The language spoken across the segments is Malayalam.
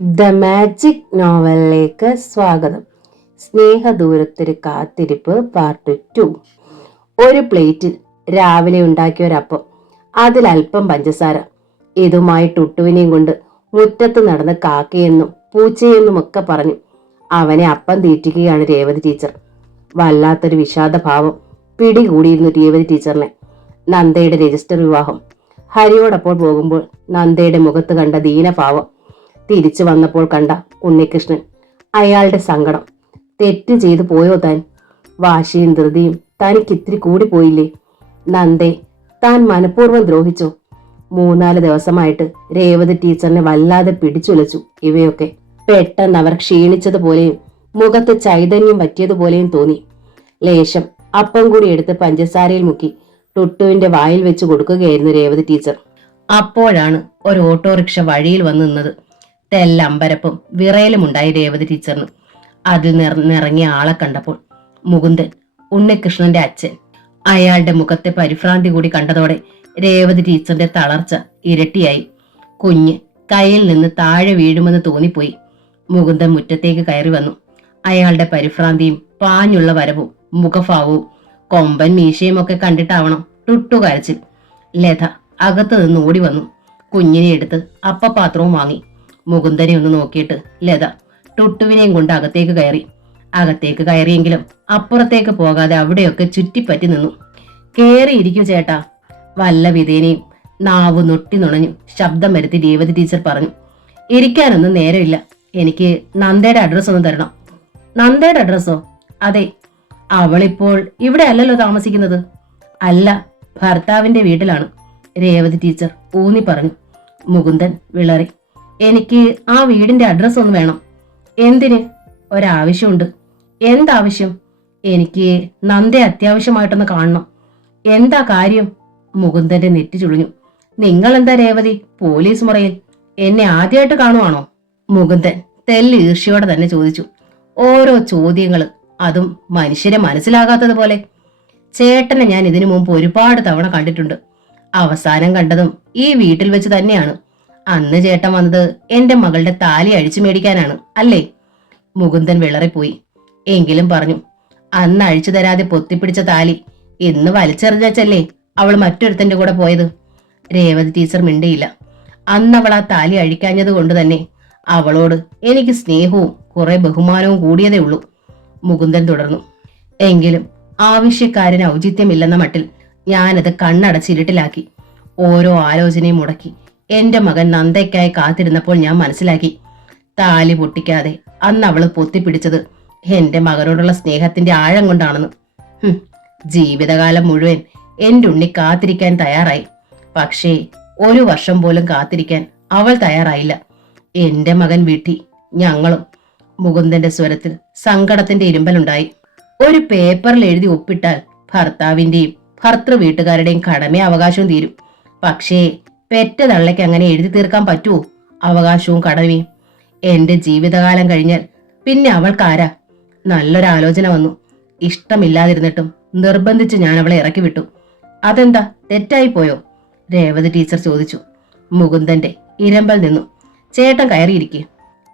ദ മാജിക് നോവലിലേക്ക് സ്വാഗതം. സ്നേഹദൂരത്തൊരു കാത്തിരിപ്പ് പാർട്ട് 2. ഒരു പ്ലേറ്റിൽ രാവിലെ ഉണ്ടാക്കിയൊരപ്പം, അതിലൽപ്പം പഞ്ചസാര. ഇതുമായി ടുട്ടുവിനെയും കൊണ്ട് മുറ്റത്ത് നടന്ന് കാക്കയെന്നും പൂച്ചയെന്നുമൊക്കെ പറഞ്ഞു അവനെ അപ്പം തീറ്റിക്കുകയാണ് രേവതി ടീച്ചർ. വല്ലാത്തൊരു വിഷാദഭാവം പിടികൂടിയിരുന്നു രേവതി ടീച്ചറിനെ. നന്ദയുടെ രജിസ്റ്റർ വിവാഹം. ഹരിയോടൊപ്പോൾ പോകുമ്പോൾ നന്ദയുടെ മുഖത്ത് കണ്ട ദീനഭാവം, തിരിച്ചു വന്നപ്പോൾ കണ്ട ഉണ്ണികൃഷ്ണൻ, അയാളുടെ സങ്കടം. തെറ്റ് ചെയ്തു പോയോ താൻ? വാശിയും ധൃതിയും തനിക്കിത്തിരി കൂടി പോയില്ലേ? നന്ദേ, താൻ മനഃപൂർവ്വം ദ്രോഹിച്ചോ? 3-4 ദിവസമായിട്ട് രേവതി ടീച്ചറിനെ വല്ലാതെ പിടിച്ചുലച്ചു ഇവയൊക്കെ. പെട്ടെന്ന് അവർ ക്ഷീണിച്ചതുപോലെയും മുഖത്ത് ചൈതന്യം വറ്റിയതുപോലെയും തോന്നി. ലേശം അപ്പം കൂടി എടുത്ത് പഞ്ചസാരയിൽ മുക്കി ടുട്ടുവിന്റെ വായിൽ വെച്ച് കൊടുക്കുകയായിരുന്നു രേവതി ടീച്ചർ. അപ്പോഴാണ് ഒരു ഓട്ടോറിക്ഷ വഴിയിൽ വന്നു നിന്നത്. തെല്ലമ്പരപ്പും വിറയലുമുണ്ടായി രേവതി ടീച്ചറിന്. അതിൽ നിറങ്ങിയ ആളെ കണ്ടപ്പോൾ മുകുന്ദൻ, ഉണ്ണികൃഷ്ണന്റെ അച്ഛൻ. അയാളുടെ മുഖത്തെ പരിഭ്രാന്തി കൂടി കണ്ടതോടെ രേവതി ടീച്ചറിന്റെ തളർച്ച ഇരട്ടിയായി. കുഞ്ഞ് കയ്യിൽ നിന്ന് താഴെ വീഴുമെന്ന് തോന്നിപ്പോയി. മുകുന്ദൻ മുറ്റത്തേക്ക് കയറി വന്നു. അയാളുടെ പരിഭ്രാന്തിയും പാഞ്ഞുള്ള വരവും മുഖഭാവവും കൊമ്പൻ മീശയും ഒക്കെ കണ്ടിട്ടാവണം ടുട്ടു കരച്ചിൽ. ലത അകത്ത് നിന്ന് ഓടി വന്നു. കുഞ്ഞിനെ എടുത്ത് അപ്പപാത്രവും വാങ്ങി. മുകുന്ദനെ ഒന്ന് നോക്കിയിട്ട് ലത ടുട്ടുവിനെയും കൊണ്ട് അകത്തേക്ക് കയറി. അകത്തേക്ക് കയറിയെങ്കിലും അപ്പുറത്തേക്ക് പോകാതെ അവിടെയൊക്കെ ചുറ്റിപ്പറ്റി നിന്നു. കേറിയിരിക്കൂ ചേട്ടാ, വല്ല വിധേനയും നാവ് നൊട്ടി നുണഞ്ഞു ശബ്ദം വരുത്തി രേവതി ടീച്ചർ പറഞ്ഞു. ഇരിക്കാനൊന്നും നേരമില്ല, എനിക്ക് നന്ദയുടെ അഡ്രസ് ഒന്ന് തരണം. നന്ദയുടെ അഡ്രസ്സോ? അതെ. അവളിപ്പോൾ ഇവിടെ അല്ലല്ലോ താമസിക്കുന്നത്. അല്ല, ഭർത്താവിന്റെ വീട്ടിലാണ്, രേവതി ടീച്ചർ ഊന്നി പറഞ്ഞു. മുകുന്ദൻ വിളറി. എനിക്ക് ആ വീടിന്റെ അഡ്രസ് ഒന്ന് വേണം. എന്തിന്? ഒരാവശ്യമുണ്ട്. എന്താവശ്യം? എനിക്ക് നന്ദയെ അത്യാവശ്യമായിട്ടൊന്ന് കാണണം. എന്താ കാര്യം? മുകുന്ദന്റെ നെറ്റി ചുളിഞ്ഞു. നിങ്ങൾ എന്താ രേവതി പോലീസ് മുറയിൽ? എന്നെ ആദ്യമായിട്ട് കാണുവാണോ? മുകുന്ദൻ തെല്ല് ഈർഷ്യയോടെ തന്നെ ചോദിച്ചു. ഓരോ ചോദ്യങ്ങള്, അതും മനുഷ്യരെ മനസ്സിലാകാത്തതുപോലെ. ചേട്ടനെ ഞാൻ ഇതിനു മുമ്പ് ഒരുപാട് തവണ കണ്ടിട്ടുണ്ട്. അവസാനം കണ്ടതും ഈ വീട്ടിൽ വെച്ച് തന്നെയാണ്. അന്ന് ചേട്ടൻ വന്നത് എന്റെ മകളുടെ താലി അഴിച്ചു മേടിക്കാനാണ് അല്ലേ? മുകുന്ദൻ വിളറിപ്പോയി. എങ്കിലും പറഞ്ഞു, അന്ന് അഴിച്ചു തരാതെ പൊത്തിപ്പിടിച്ച താലി ഇന്ന് വലിച്ചെറിഞ്ഞല്ലേ അവൾ മറ്റൊരുത്തന്റെ കൂടെ പോയത്. രേവതി ടീച്ചർ മിണ്ടിയില്ല. അന്നവൾ ആ താലി അഴിക്കാഞ്ഞത് കൊണ്ട് തന്നെ അവളോട് എനിക്ക് സ്നേഹവും കുറെ ബഹുമാനവും കൂടിയതേ ഉള്ളൂ. മുകുന്ദൻ തുടർന്നു. എങ്കിലും ആവശ്യക്കാരന് ഔചിത്യമില്ലെന്ന മട്ടിൽ ഞാനത് കണ്ണടച്ചിരുട്ടിലാക്കി. ഓരോ ആലോചനയും മുടക്കി എന്റെ മകൻ നന്ദയ്ക്കായി കാത്തിരുന്നപ്പോൾ ഞാൻ മനസ്സിലാക്കി, താലി പൊട്ടിക്കാതെ അന്ന് അവള് പൊത്തിപ്പിടിച്ചത് എന്റെ മകനോടുള്ള സ്നേഹത്തിന്റെ ആഴം കൊണ്ടാണെന്ന്. ജീവിതകാലം മുഴുവൻ എന്റെ ഉണ്ണി കാത്തിരിക്കാൻ തയ്യാറായി. പക്ഷേ 1 വർഷം പോലും കാത്തിരിക്കാൻ അവൾ തയ്യാറായില്ല. എന്റെ മകൻ വീട്ടി, ഞങ്ങളും. മുകുന്ദന്റെ സ്വരത്തിൽ സങ്കടത്തിന്റെ ഇരുമ്പലുണ്ടായി. ഒരു പേപ്പറിൽ എഴുതി ഒപ്പിട്ടാൽ ഭർത്താവിന്റെയും ഭർത്തൃ വീട്ടുകാരുടെയും കടമയും അവകാശവും തീരും. പക്ഷേ പെറ്റ തള്ളയ്ക്ക് അങ്ങനെ എഴുതി തീർക്കാൻ പറ്റുമോ അവകാശവും കടമയും? എന്റെ ജീവിതകാലം കഴിഞ്ഞാൽ പിന്നെ അവൾക്കാരാ? നല്ലൊരാലോചന വന്നു. ഇഷ്ടമില്ലാതിരുന്നിട്ടും നിർബന്ധിച്ച് ഞാൻ അവളെ ഇറക്കി വിട്ടു. അതെന്താ, തെറ്റായി പോയോ? രേവതി ടീച്ചർ ചോദിച്ചു. മുകുന്ദന്റെ ഇരമ്പൽ നിന്നു. ചേട്ടൻ കയറിയിരിക്കെ.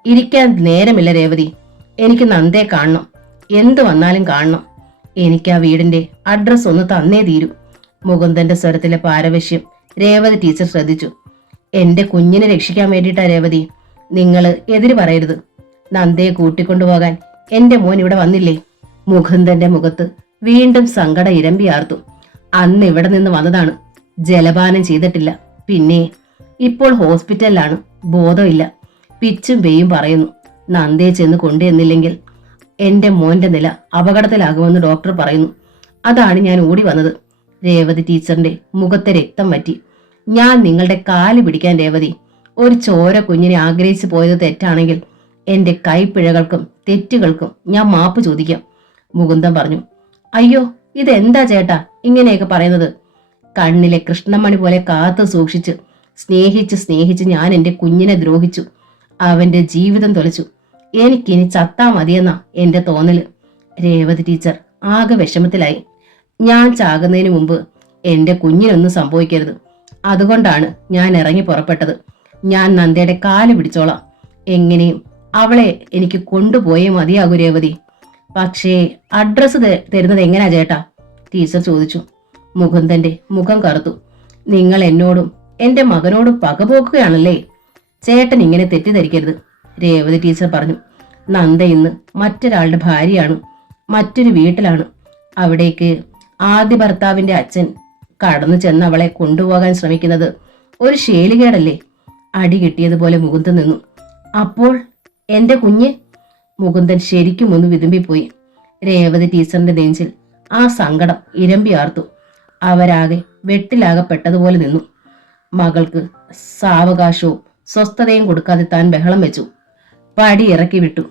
ഇരിക്കാൻ നേരമില്ല രേവതി, എനിക്ക് നന്ദയെ കാണണം. എന്തു വന്നാലും കാണണം. എനിക്ക് ആ വീടിന്റെ അഡ്രസ് ഒന്ന് തന്നേ തീരൂ. മുകുന്ദന്റെ സ്വരത്തിലെ പാരവശ്യം രേവതി ടീച്ചർ ശ്രദ്ധിച്ചു. എന്റെ കുഞ്ഞിനെ രക്ഷിക്കാൻ വേണ്ടിയിട്ടാ രേവതി, നിങ്ങൾ എതിര് പറയരുത്. നന്ദയെ കൂട്ടിക്കൊണ്ടുപോകാൻ എന്റെ മോൻ ഇവിടെ വന്നില്ലേ? മുകുന്ദന്റെ മുഖത്ത് വീണ്ടും സങ്കടം ഇരമ്പിയാർത്തു. അന്ന് ഇവിടെ നിന്ന് വന്നതാണ്, ജലപാനം ചെയ്തിട്ടില്ല. പിന്നെ ഇപ്പോൾ ഹോസ്പിറ്റലിലാണ്, ബോധമില്ല. പിച്ചും പേയും പറയുന്നു. നന്ദയെ ചെന്ന് കൊണ്ടുവന്നില്ലെങ്കിൽ എന്റെ മോന്റെ നില അപകടത്തിലാകുമെന്ന് ഡോക്ടർ പറയുന്നു. അതാണ് ഞാൻ ഓടി വന്നത്. രേവതി ടീച്ചറിന്റെ മുഖത്തെ രക്തം വറ്റി. ഞാൻ നിങ്ങളുടെ കാല് പിടിക്കാൻ രേവതി. ഒരു ചോര കുഞ്ഞിനെ ആഗ്രഹിച്ചു പോയത് തെറ്റാണെങ്കിൽ എന്റെ കൈപ്പിഴകൾക്കും തെറ്റുകൾക്കും ഞാൻ മാപ്പ് ചോദിക്കാം, മുകുന്ദൻ പറഞ്ഞു. അയ്യോ, ഇതെന്താ ചേട്ടാ ഇങ്ങനെയൊക്കെ പറയുന്നത്? കണ്ണിലെ കൃഷ്ണമണി പോലെ കാത്തു സൂക്ഷിച്ച് സ്നേഹിച്ച് ഞാൻ എന്റെ കുഞ്ഞിനെ ദ്രോഹിച്ചു. അവന്റെ ജീവിതം തൊലച്ചു. എനിക്കിനി ചത്താ മതിയെന്നാ എന്റെ തോന്നല്. രേവതി ടീച്ചർ ആകെ വിഷമത്തിലായി. ഞാൻ ചാകുന്നതിന് മുമ്പ് എന്റെ കുഞ്ഞിനൊന്നും സംഭവിക്കരുത്. അതുകൊണ്ടാണ് ഞാൻ ഇറങ്ങി പുറപ്പെട്ടത്. ഞാൻ നന്ദയുടെ കാല് പിടിച്ചോളാം. എങ്ങനെയും അവളെ എനിക്ക് കൊണ്ടുപോയേ മതിയാകൂ രേവതി. പക്ഷേ അഡ്രസ്സ് തരുന്നത് എങ്ങനെയാ ചേട്ടാ? ടീച്ചർ ചോദിച്ചു. മുകുന്ദന്റെ മുഖം കറുത്തു. നിങ്ങൾ എന്നോടും എന്റെ മകനോടും പകപോക്കുകയാണല്ലേ? ചേട്ടൻ ഇങ്ങനെ തെറ്റിദ്ധരിക്കരുത്, രേവതി ടീച്ചർ പറഞ്ഞു. നന്ദ ഇന്ന് മറ്റൊരാളുടെ ഭാര്യയാണ്, മറ്റൊരു വീട്ടിലാണ്. അവിടേക്ക് ആദ്യ ഭർത്താവിന്റെ അച്ഛൻ കടന്നു ചെന്ന് അവളെ കൊണ്ടുപോകാൻ ശ്രമിക്കുന്നത് ഒരു ശേലികേടല്ലേ? അടി കിട്ടിയതുപോലെ മുകുന്ദൻ നിന്നു. അപ്പോൾ എന്റെ കുഞ്ഞ്? മുകുന്ദൻ ശരിക്കും ഒന്ന് വിതുമ്പിപ്പോയി. രേവതി ടീച്ചറിന്റെ നെഞ്ചിൽ ആ സങ്കടം ഇരമ്പിയാർത്തു. അവരാകെ വെട്ടിലാകപ്പെട്ടതുപോലെ നിന്നു. മകൾക്ക് സാവകാശവും സ്വസ്ഥതയും കൊടുക്കാതെ താൻ ബഹളം വെച്ചു. പടി ഇറക്കി വിട്ടു.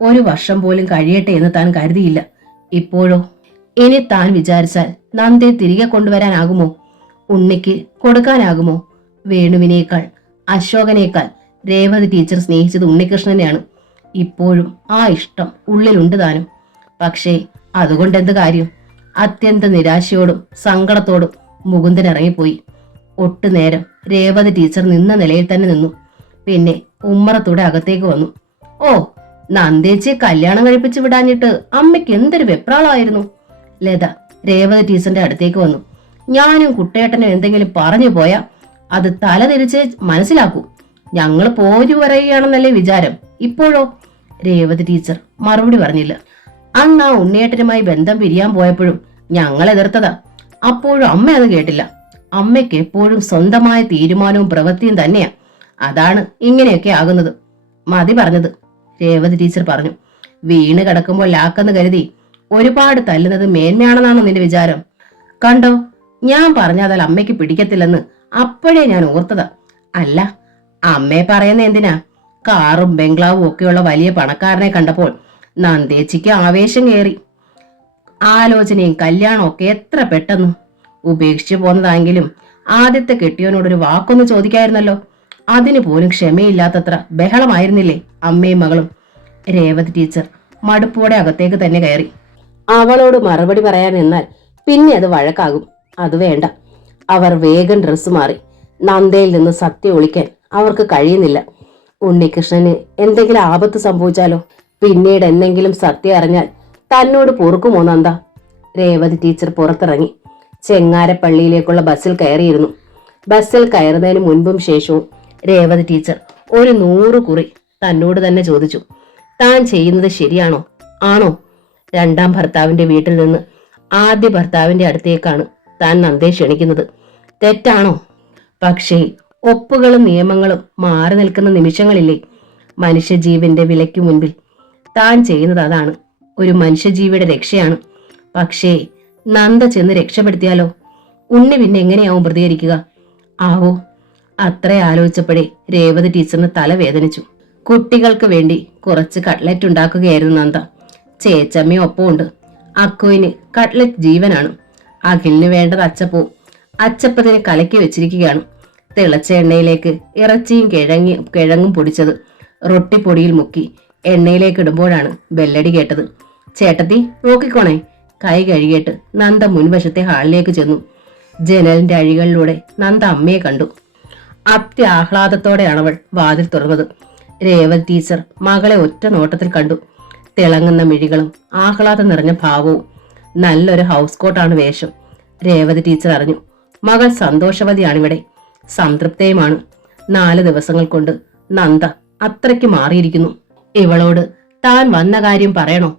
1 വർഷം പോലും കഴിയട്ടെ എന്ന് താൻ കരുതിയില്ല. ഇപ്പോഴോ? ഇനി താൻ വിചാരിച്ചാൽ നന്ദയെ തിരികെ കൊണ്ടുവരാനാകുമോ? ഉണ്ണിക്ക് കൊടുക്കാനാകുമോ? വേണുവിനേക്കാൾ അശോകനേക്കാൾ രേവതി ടീച്ചർ സ്നേഹിച്ചത് ഉണ്ണികൃഷ്ണനെയാണ്. ഇപ്പോഴും ആ ഇഷ്ടം ഉള്ളിലുണ്ട് താനും. പക്ഷേ അതുകൊണ്ടെന്ത് കാര്യം? അത്യന്ത നിരാശയോടും സങ്കടത്തോടും മുകുന്ദൻ ഇറങ്ങിപ്പോയി. ഒട്ടുനേരം രേവതി ടീച്ചർ നിന്ന നിലയിൽ തന്നെ നിന്നു. പിന്നെ ഉമ്മറത്തൂടെ അകത്തേക്ക് വന്നു. ഓ, നന്ദേച്ചിയെ കല്യാണം കഴിപ്പിച്ചു വിടാഞ്ഞിട്ട് അമ്മയ്ക്ക് എന്തൊരു വെപ്രാളമായിരുന്നു. ലത രേവതി ടീച്ചറിന്റെ അടുത്തേക്ക് വന്നു. ഞാനും കുട്ടേട്ടനും എന്തെങ്കിലും പറഞ്ഞു പോയാ അത് തല തിരിച്ച് മനസ്സിലാക്കൂ. ഞങ്ങൾ പോരു പറയുകയാണെന്നല്ലേ വിചാരം. ഇപ്പോഴോ? രേവതി ടീച്ചർ മറുപടി പറഞ്ഞില്ല. അന്ന് ആ ഉണ്ണിയേട്ടനുമായി ബന്ധം പിരിയാൻ പോയപ്പോഴും ഞങ്ങൾ എതിർത്തതാ. അപ്പോഴും അമ്മ അത് കേട്ടില്ല. അമ്മയ്ക്ക് എപ്പോഴും സ്വന്തമായ തീരുമാനവും പ്രവൃത്തിയും തന്നെയാ. അതാണ് ഇങ്ങനെയൊക്കെ ആകുന്നത്. മതി പറഞ്ഞത്, രേവതി ടീച്ചർ പറഞ്ഞു. വീണ് കിടക്കുമ്പോൾ ലാക്കെന്ന് കരുതി ഒരുപാട് തല്ലുന്നത് മേന്മയാണെന്നാണോ നിന്റെ വിചാരം? കണ്ടോ, ഞാൻ പറഞ്ഞാൽ അമ്മയ്ക്ക് പിടിക്കത്തില്ലെന്ന് അപ്പോഴേ ഞാൻ ഓർത്തതാ. അല്ല, അമ്മയെ പറയുന്ന എന്തിനാ? കാറും ബംഗ്ലാവും ഒക്കെയുള്ള വലിയ പണക്കാരനെ കണ്ടപ്പോൾ നന്ദേച്ചിക്ക് ആവേശം കയറി. ആലോചനയും കല്യാണം ഒക്കെ എത്ര പെട്ടെന്ന്. ഉപേക്ഷിച്ചു പോന്നതായെങ്കിലും ആദ്യത്തെ കെട്ടിയോനോടൊരു വാക്കൊന്ന് ചോദിക്കായിരുന്നല്ലോ. അതിനു പോലും ക്ഷമയില്ലാത്തത്ര ബഹളമായിരുന്നില്ലേ അമ്മയും മകളും? രേവതി ടീച്ചർ മടുപ്പോടെ അകത്തേക്ക് തന്നെ കയറി. അവളോട് മറുപടി പറയാൻ നിന്നാൽ പിന്നെ അത് വഴക്കാകും. അത് വേണ്ട. അവർ വേഗം ഡ്രസ്സ് മാറി. നന്ദയിൽ നിന്ന് സത്യം ഒളിക്കാൻ അവർക്ക് കഴിയുന്നില്ല. ഉണ്ണികൃഷ്ണന് എന്തെങ്കിലും ആപത്ത് സംഭവിച്ചാലോ? പിന്നീട് എന്തെങ്കിലും സത്യം അറിഞ്ഞാൽ തന്നോട് പൊറുക്കുമോ നന്ദ? രേവതി ടീച്ചർ പുറത്തിറങ്ങി ചെങ്ങാരപ്പള്ളിയിലേക്കുള്ള ബസ്സിൽ കയറിയിരുന്നു. ബസ്സിൽ കയറുന്നതിന് മുൻപും ശേഷവും രേവതി ടീച്ചർ ഒരു 100 കുറി തന്നോട് തന്നെ ചോദിച്ചു. താൻ ചെയ്യുന്നത് ശരിയാണോ? ആണോ? 2ാം ഭർത്താവിന്റെ വീട്ടിൽ നിന്ന് ആദ്യ ഭർത്താവിന്റെ അടുത്തേക്കാണ് താൻ നന്ദയെ ക്ഷണിക്കുന്നത്. തെറ്റാണോ? പക്ഷേ ഒപ്പുകളും നിയമങ്ങളും മാറി നിൽക്കുന്ന നിമിഷങ്ങളില്ലേ? മനുഷ്യജീവന്റെ വിലയ്ക്കു മുൻപിൽ താൻ ചെയ്യുന്നത് അതാണ്. ഒരു മനുഷ്യജീവിയുടെ രക്ഷയാണ്. പക്ഷേ നന്ദ ചെന്ന് രക്ഷപ്പെടുത്തിയാലോ? ഉണ്ണി പിന്നെ എങ്ങനെയാവും പ്രതികരിക്കുക? ആവോ? അത്ര ആലോചിച്ചപ്പോഴേ രേവതി ടീച്ചറിന് തല വേദനിച്ചു. കുട്ടികൾക്ക് വേണ്ടി കുറച്ച് കട്ട്ലറ്റ് ഉണ്ടാക്കുകയായിരുന്നു നന്ദ. ചേച്ചമ്മയും ഒപ്പമുണ്ട്. അക്കുവിന് കട്ട്ലറ്റ് ജീവനാണ്. അഖിലിന് വേണ്ടത് അച്ചപ്പവും. അച്ചപ്പത്തിന് കലക്കി വെച്ചിരിക്കുകയാണ്. തിളച്ച എണ്ണയിലേക്ക് ഇറച്ചിയും കിഴങ്ങും പൊടിച്ചത് റൊട്ടിപ്പൊടിയിൽ മുക്കി എണ്ണയിലേക്ക് ഇടുമ്പോഴാണ് ബെല്ലടി കേട്ടത്. ചേട്ടത്തി നോക്കിക്കോണേ. കൈ കഴുകിയിട്ട് നന്ദ മുൻവശത്തെ ഹാളിലേക്ക് ചെന്നു. ജനലിന്റെ അഴികളിലൂടെ നന്ദ അമ്മയെ കണ്ടു. അത്യാഹ്ലാദത്തോടെയാണ് അവൾ വാതിൽ തുറന്നത്. രേവതി ടീച്ചർ മകളെ ഒറ്റ നോട്ടത്തിൽ കണ്ടു. തിളങ്ങുന്ന മിഴികളും ആഹ്ലാദം നിറഞ്ഞ ഭാവവും. നല്ലൊരു ഹൗസ് കോട്ടാണ് വേഷം. രേവതി ടീച്ചർ അറിഞ്ഞു, മകൾ സന്തോഷവതിയാണിവിടെ, സംതൃപ്തയുമാണ്. 4 ദിവസങ്ങൾ കൊണ്ട് നന്ദ അത്രയ്ക്ക് മാറിയിരിക്കുന്നു. ഇവളോട് താൻ വന്ന കാര്യം പറയണോ?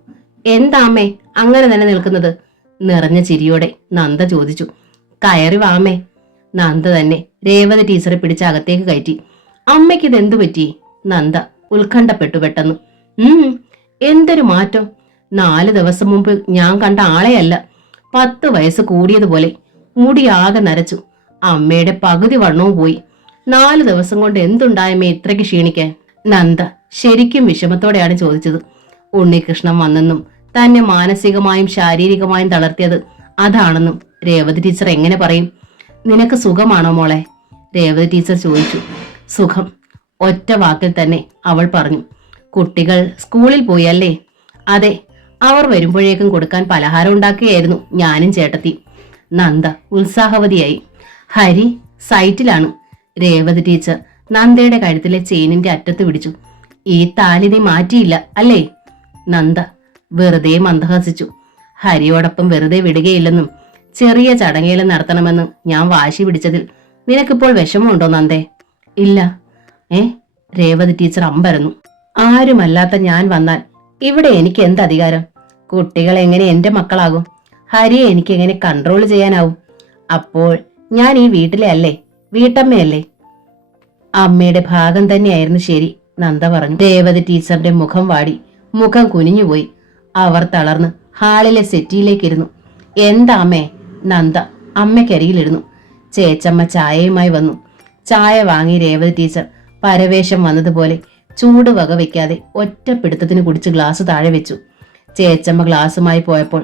എന്താ അമ്മേ അങ്ങനെ തന്നെ നിൽക്കുന്നത്? നിറഞ്ഞ ചിരിയോടെ നന്ദ ചോദിച്ചു. കയറി വാമേ. നന്ദ തന്നെ രേവതി ടീച്ചറെ പിടിച്ച് അകത്തേക്ക് കയറ്റി. അമ്മയ്ക്ക് ഇതെന്തു പറ്റി? നന്ദ ഉത്കണ്ഠപ്പെട്ടു പെട്ടെന്ന്. എന്തൊരു മാറ്റം! 4 ദിവസം മുമ്പ് ഞാൻ കണ്ട ആളെയല്ല. 10 വയസ്സ് കൂടിയതുപോലെ. മുടിയാകെ നരച്ചു. അമ്മയുടെ പകുതി വണ്ണവും പോയി. 4 ദിവസം കൊണ്ട് എന്തുണ്ടായമേ ഇത്രയ്ക്ക് ക്ഷീണിക്കാൻ? നന്ദ ശരിക്കും വിഷമത്തോടെയാണ് ചോദിച്ചത്. ഉണ്ണികൃഷ്ണൻ വന്നെന്നും തന്നെ മാനസികമായും ശാരീരികമായും തളർത്തിയത് അതാണെന്നും രേവതി ടീച്ചർ എങ്ങനെ പറയും? നിനക്ക് സുഖമാണോ മോളെ? രേവതി ടീച്ചർ ചോദിച്ചു. സുഖം, ഒറ്റ വാക്കിൽ തന്നെ അവൾ പറഞ്ഞു. കുട്ടികൾ സ്കൂളിൽ പോയി അല്ലേ? അതെ, അവർ വരുമ്പോഴേക്കും കൊടുക്കാൻ പലഹാരം ഉണ്ടാക്കുകയായിരുന്നു ഞാനും ചേട്ടത്തി. നന്ദ ഉത്സാഹവതിയായി. ഹരി സൈറ്റിലാണ്. രേവതി ടീച്ചർ നന്ദയുടെ കഴുത്തിലെ ചെയിനിന്റെ അറ്റത്ത് പിടിച്ചു. ഈ താലി നീ മാറ്റിയില്ല അല്ലേ? നന്ദ വെറുതെ മന്ദഹസിച്ചു. ഹരിയോടൊപ്പം വെറുതെ വിടുകയില്ലെന്നും ചെറിയ ചടങ്ങേലും നടത്തണമെന്ന് ഞാൻ വാശി പിടിച്ചതിൽ നിനക്കിപ്പോൾ വിഷമമുണ്ടോ നന്ദേ? ഇല്ല. രേവതി ടീച്ചർ അമ്പരന്നു. ആരുമല്ലാത്ത ഞാൻ വന്നാൽ ഇവിടെ എനിക്ക് എന്ത് അധികാരം? കുട്ടികൾ എങ്ങനെ എന്റെ മക്കളാകും? ഹരിയെ എനിക്ക് എങ്ങനെ കൺട്രോൾ ചെയ്യാനാവും? അപ്പോൾ ഞാൻ ഈ വീട്ടിലെ അല്ലേ, വീട്ടമ്മയല്ലേ? അമ്മയുടെ ഭാഗം തന്നെയായിരുന്നു ശരി, നന്ദ പറഞ്ഞു. രേവതി ടീച്ചറിന്റെ മുഖം വാടി, മുഖം കുനിഞ്ഞുപോയി. അവർ തളർന്ന് ഹാളിലെ സെറ്റിയിലേക്കിരുന്നു. എന്താ അമ്മേ? നന്ദ അമ്മയ്ക്കരികിലിരുന്നു. ചേച്ചമ്മ ചായയുമായി വന്നു. ചായ വാങ്ങി രേവതി ടീച്ചർ പരവേശം വന്നതുപോലെ ചൂട് വക വെക്കാതെ ഒറ്റപ്പിടുത്തത്തിന് കുടിച്ച് ഗ്ലാസ് താഴെ വെച്ചു. ചേച്ചമ്മ ഗ്ലാസുമായി പോയപ്പോൾ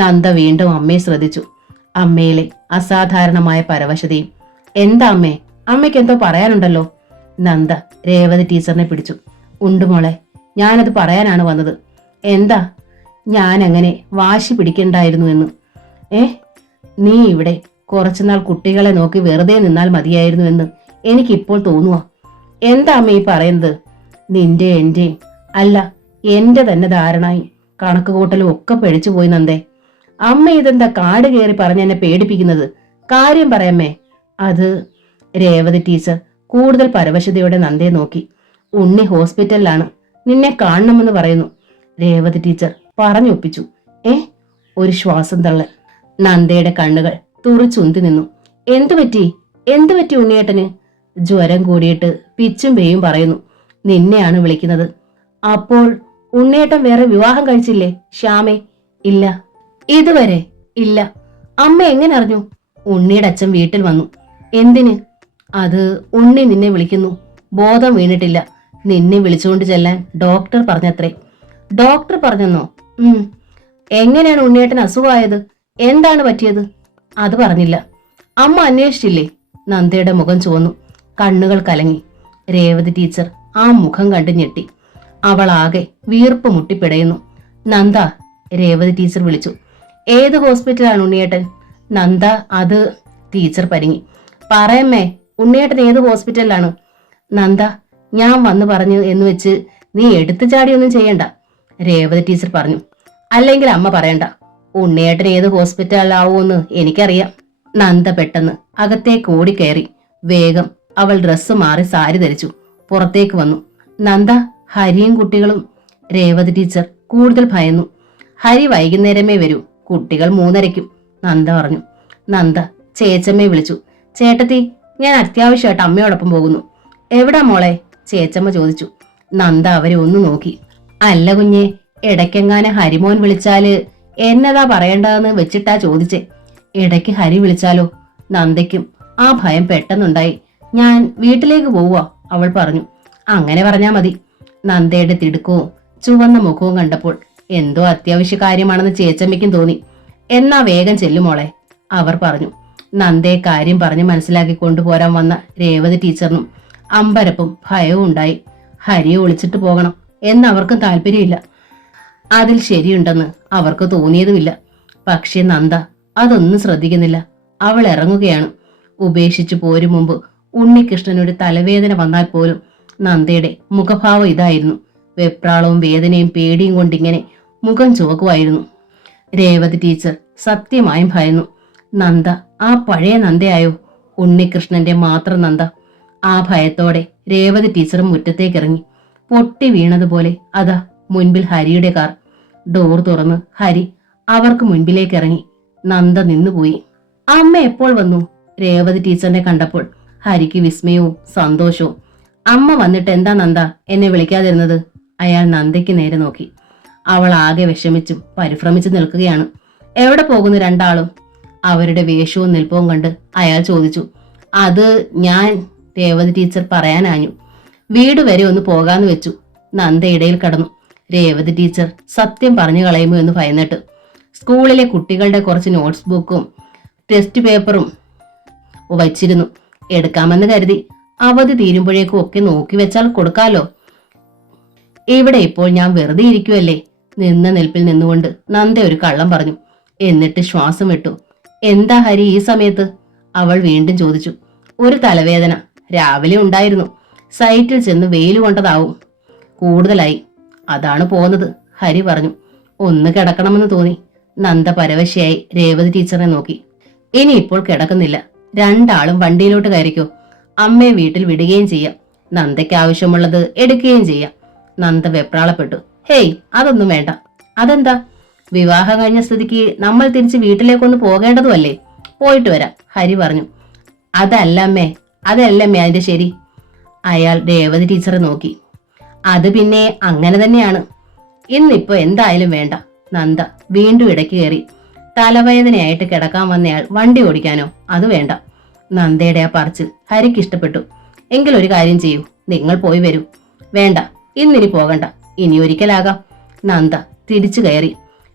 നന്ദ വീണ്ടും അമ്മയെ ശ്രദ്ധിച്ചു. അമ്മയിലെ അസാധാരണമായ പരവശതയും. എന്താ അമ്മേ? അമ്മയ്ക്ക് എന്തോ പറയാനുണ്ടല്ലോ. നന്ദ രേവതി ടീച്ചറിനെ പിടിച്ചു. ഉണ്ട് മോളെ, ഞാനത് പറയാനാണ് വന്നത്. എന്താ? ഞാൻ അങ്ങനെ വാശി പിടിക്കണ്ടായിരുന്നു എന്ന്. നീ ഇവിടെ കുറച്ചുനാൾ കുട്ടികളെ നോക്കി വെറുതെ നിന്നാൽ മതിയായിരുന്നു എന്ന് എനിക്കിപ്പോൾ തോന്നുക. എന്താ അമ്മ ഈ പറയുന്നത്? നിന്റെ എന്റെയും അല്ല എന്റെ തന്നെ ധാരണയും കണക്കുകൂട്ടലും ഒക്കെ പിഴച്ചു പോയി നന്ദേ. അമ്മ ഇതെന്താ കാട് കയറി പറഞ്ഞ് എന്നെ പേടിപ്പിക്കുന്നത്? കാര്യം പറയമ്മേ. അത് രേവതി ടീച്ചർ കൂടുതൽ പരവശതയോടെ നന്ദയെ നോക്കി. ഉണ്ണി ഹോസ്പിറ്റലിലാണ്, നിന്നെ കാണണമെന്ന് പറയുന്നു. രേവതി ടീച്ചർ പറഞ്ഞൊപ്പിച്ചു. ഒരു ശ്വാസം തള്ളൽ. നന്ദയുടെ കണ്ണുകൾ തുറിച്ചുന്തി നിന്നു. എന്തു പറ്റി ഉണ്ണിയേട്ടന്? ജ്വരം കൂടിയിട്ട് പിച്ചും പേയും പറയുന്നു. നിന്നെയാണ് വിളിക്കുന്നത്. അപ്പോൾ ഉണ്ണിയേട്ടൻ വേറെ വിവാഹം കഴിച്ചില്ലേ ശ്യാമേ? ഇല്ല, ഇതുവരെ ഇല്ല. അമ്മ എങ്ങനെ അറിഞ്ഞു? ഉണ്ണിയുടെ അച്ഛൻ വീട്ടിൽ വന്നു. എന്തിന്? അത് ഉണ്ണി നിന്നെ വിളിക്കുന്നു. ബോധം വീണിട്ടില്ല. നിന്നെ വിളിച്ചുകൊണ്ട് ചെല്ലാൻ ഡോക്ടർ പറഞ്ഞത്രേ. ഡോക്ടർ പറഞ്ഞെന്നോ? എങ്ങനെയാണ് ഉണ്ണിയേട്ടൻ അസുഖമായത്? എന്താണ് പറ്റിയത്? അത് പറഞ്ഞില്ല. അമ്മ അന്വേഷിച്ചില്ലേ? നന്ദയുടെ മുഖം ചുവന്നു, കണ്ണുകൾ കലങ്ങി. രേവതി ടീച്ചർ ആ മുഖം കണ്ട് ഞെട്ടി. അവൾ ആകെ വീർപ്പ് മുട്ടിപ്പിടയുന്നു. നന്ദ, രേവതി ടീച്ചർ വിളിച്ചു. ഏത് ഹോസ്പിറ്റലാണ് ഉണ്ണിയേട്ടൻ? നന്ദ അത് ടീച്ചർ പരിങ്ങി. പറയമ്മേ, ഉണ്ണിയേട്ടൻ ഏത് ഹോസ്പിറ്റലിലാണ്? നന്ദ, ഞാൻ വന്നു പറഞ്ഞു എന്ന് വെച്ച് നീ എടുത്തു ചാടിയൊന്നും ചെയ്യണ്ട, രേവതി ടീച്ചർ പറഞ്ഞു. അല്ലെങ്കിൽ അമ്മ പറയണ്ട. ഉണ്ണിയേട്ടൻ ഏത് ഹോസ്പിറ്റലിലാവൂന്ന് എനിക്കറിയാം. നന്ദ പെട്ടെന്ന് അകത്തേക്ക് ഓടിക്കയറി. വേഗം അവൾ ഡ്രസ്സ് മാറി സാരി ധരിച്ചു പുറത്തേക്ക് വന്നു. നന്ദ, ഹരിയും കുട്ടികളും. രേവതി ടീച്ചർ കൂടുതൽ ഭയന്നു. ഹരി വൈകുന്നേരമേ വരൂ, കുട്ടികൾ 3:30-ക്കും, നന്ദ പറഞ്ഞു. നന്ദ ചേച്ചമ്മയെ വിളിച്ചു. ചേട്ടത്തി, ഞാൻ അത്യാവശ്യമായിട്ട് അമ്മയോടൊപ്പം പോകുന്നു. എവിടാ മോളെ? ചേച്ചമ്മ ചോദിച്ചു. നന്ദ അവരെ ഒന്ന് നോക്കി. അല്ല കുഞ്ഞെ, ഇടയ്ക്കെങ്ങാനും ഹരിമോൻ വിളിച്ചാല് എന്നതാ പറയേണ്ടതെന്ന് വെച്ചിട്ടാ ചോദിച്ചേ. ഇടയ്ക്ക് ഹരി വിളിച്ചാലോ? നന്ദയ്ക്കും ആ ഭയം പെട്ടെന്നുണ്ടായി. ഞാൻ വീട്ടിലേക്ക് പോവാ, അവൾ പറഞ്ഞു. അങ്ങനെ പറഞ്ഞാ മതി. നന്ദയുടെ തിടുക്കവും ചുവന്ന മുഖവും കണ്ടപ്പോൾ എന്തോ അത്യാവശ്യ കാര്യമാണെന്ന് ചേച്ചമ്മയ്ക്കും തോന്നി. എന്നാ വേഗം ചെല്ലുമോളെ, അവർ പറഞ്ഞു. നന്ദയെ കാര്യം പറഞ്ഞ് മനസ്സിലാക്കി കൊണ്ടുപോരാൻ വന്ന രേവതി ടീച്ചറിനും അമ്പരപ്പും ഭയവും ഉണ്ടായി. ഹരിയെ ഒളിച്ചിട്ട് പോകണം എന്നവർക്കും താല്പര്യമില്ല. അതിൽ ശരിയുണ്ടെന്ന് അവർക്ക് തോന്നിയതുമില്ല. പക്ഷെ നന്ദ അതൊന്നും ശ്രദ്ധിക്കുന്നില്ല. അവൾ ഇറങ്ങുകയാണ്. ഉപേക്ഷിച്ചു പോരും മുമ്പ് ഉണ്ണികൃഷ്ണനൊരു തലവേദന വന്നാൽ പോലും നന്ദയുടെ മുഖഭാവം ഇതായിരുന്നു. വെപ്രാളവും വേദനയും പേടിയും കൊണ്ടിങ്ങനെ മുഖം ചുവക്കുമായിരുന്നു. രേവതി ടീച്ചർ സത്യമായും ഭയന്നു. നന്ദ ആ പഴയ നന്ദയായോ? ഉണ്ണികൃഷ്ണന്റെ മാത്രം നന്ദ? ആ ഭയത്തോടെ രേവതി ടീച്ചറും മുറ്റത്തേക്കിറങ്ങി. പൊട്ടി വീണതുപോലെ അതാ മുൻപിൽ ഹരിയുടെ കാർ. ഡോർ തുറന്ന് ഹരി അവർക്ക് മുൻപിലേക്ക് ഇറങ്ങി. നന്ദ നിന്നുപോയി. അമ്മ എപ്പോൾ വന്നു? രേവതി ടീച്ചറിനെ കണ്ടപ്പോൾ ഹരിക്ക് വിസ്മയവും സന്തോഷവും. അമ്മ വന്നിട്ട് എന്താ നന്ദ എന്നെ വിളിക്കാതിരുന്നത്? അയാൾ നന്ദയ്ക്ക് നേരെ നോക്കി. അവൾ ആകെ വിഷമിച്ചും പരിഭ്രമിച്ചു നിൽക്കുകയാണ്. എവിടെ പോകുന്നു രണ്ടാളും? അവരുടെ വേഷവും നിൽപ്പവും കണ്ട് അയാൾ ചോദിച്ചു. അത് ഞാൻ, രേവതി ടീച്ചർ പറയാനാഞ്ഞു. വീട് വരെ ഒന്ന് പോകാന്ന് വെച്ചു. നന്ദ ഇടയിൽ കടന്നു. രേവതി ടീച്ചർ സത്യം പറഞ്ഞു കളയുമോ എന്ന് ഭയന്നിട്ട്. സ്കൂളിലെ കുട്ടികളുടെ കുറച്ച് നോട്ട്സ് ബുക്കും ടെസ്റ്റ് പേപ്പറും വച്ചിരുന്നു. എടുക്കാമെന്ന് കരുതി. അവധി തീരുമ്പോഴേക്കും ഒക്കെ നോക്കി വെച്ചാൽ കൊടുക്കാലോ. ഇവിടെ ഇപ്പോൾ ഞാൻ വെറുതെ ഇരിക്കുവല്ലേ. നിന്ന നിൽപ്പിൽ നിന്നുകൊണ്ട് നന്ദ ഒരു കള്ളം പറഞ്ഞു. എന്നിട്ട് ശ്വാസം വിട്ടു. എന്താ ഹരി ഈ സമയത്ത്? അവൾ വീണ്ടും ചോദിച്ചു. ഒരു തലവേദന രാവിലെ ഉണ്ടായിരുന്നു. സൈറ്റിൽ ചെന്ന് വെയിൽ കൊണ്ടതാവും. കൂടുതലായി. അതാണ് പോകുന്നത്, ഹരി പറഞ്ഞു. ഒന്ന് കിടക്കണമെന്ന് തോന്നി. നന്ദ പരവശയായി രേവതി ടീച്ചറെ നോക്കി. ഇനിയിപ്പോൾ കിടക്കുന്നില്ല. രണ്ടാളും വണ്ടിയിലോട്ട് കയറിക്കോ. അമ്മയെ വീട്ടിൽ വിടുകയും ചെയ്യാം. നന്ദയ്ക്ക് ആവശ്യമുള്ളത് എടുക്കുകയും ചെയ്യാം. നന്ദ വെപ്രാളപ്പെട്ടു. ഹേയ്, അതൊന്നും വേണ്ട. അതെന്താ? വിവാഹം കഴിഞ്ഞ സ്ഥിതിക്ക് നമ്മൾ തിരിച്ച് വീട്ടിലേക്കൊന്ന് പോകേണ്ടതുമല്ലേ? പോയിട്ട് വരാം, ഹരി പറഞ്ഞു. അതല്ലമ്മേ അതിന്റെ ശരി. അയാൾ രേവതി ടീച്ചറെ നോക്കി. അത് പിന്നെ അങ്ങനെ തന്നെയാണ്. ഇന്നിപ്പോ എന്തായാലും വേണ്ട. നന്ദ വീണ്ടും ഇടയ്ക്ക് കയറി. തലവേദനയായിട്ട് കിടക്കാൻ വന്നയാൾ വണ്ടി ഓടിക്കാനോ? അത് വേണ്ട. നന്ദയുടെ ആ പറച്ചിൽ ഹരിക്ക് ഇഷ്ടപ്പെട്ടു. എങ്കിലൊരു കാര്യം ചെയ്യൂ, നിങ്ങൾ പോയി വരൂ. വേണ്ട, ഇന്നിനി പോകണ്ട, ഇനി ഒരിക്കലാകാം. നന്ദ തിരിച്ചു കയറി.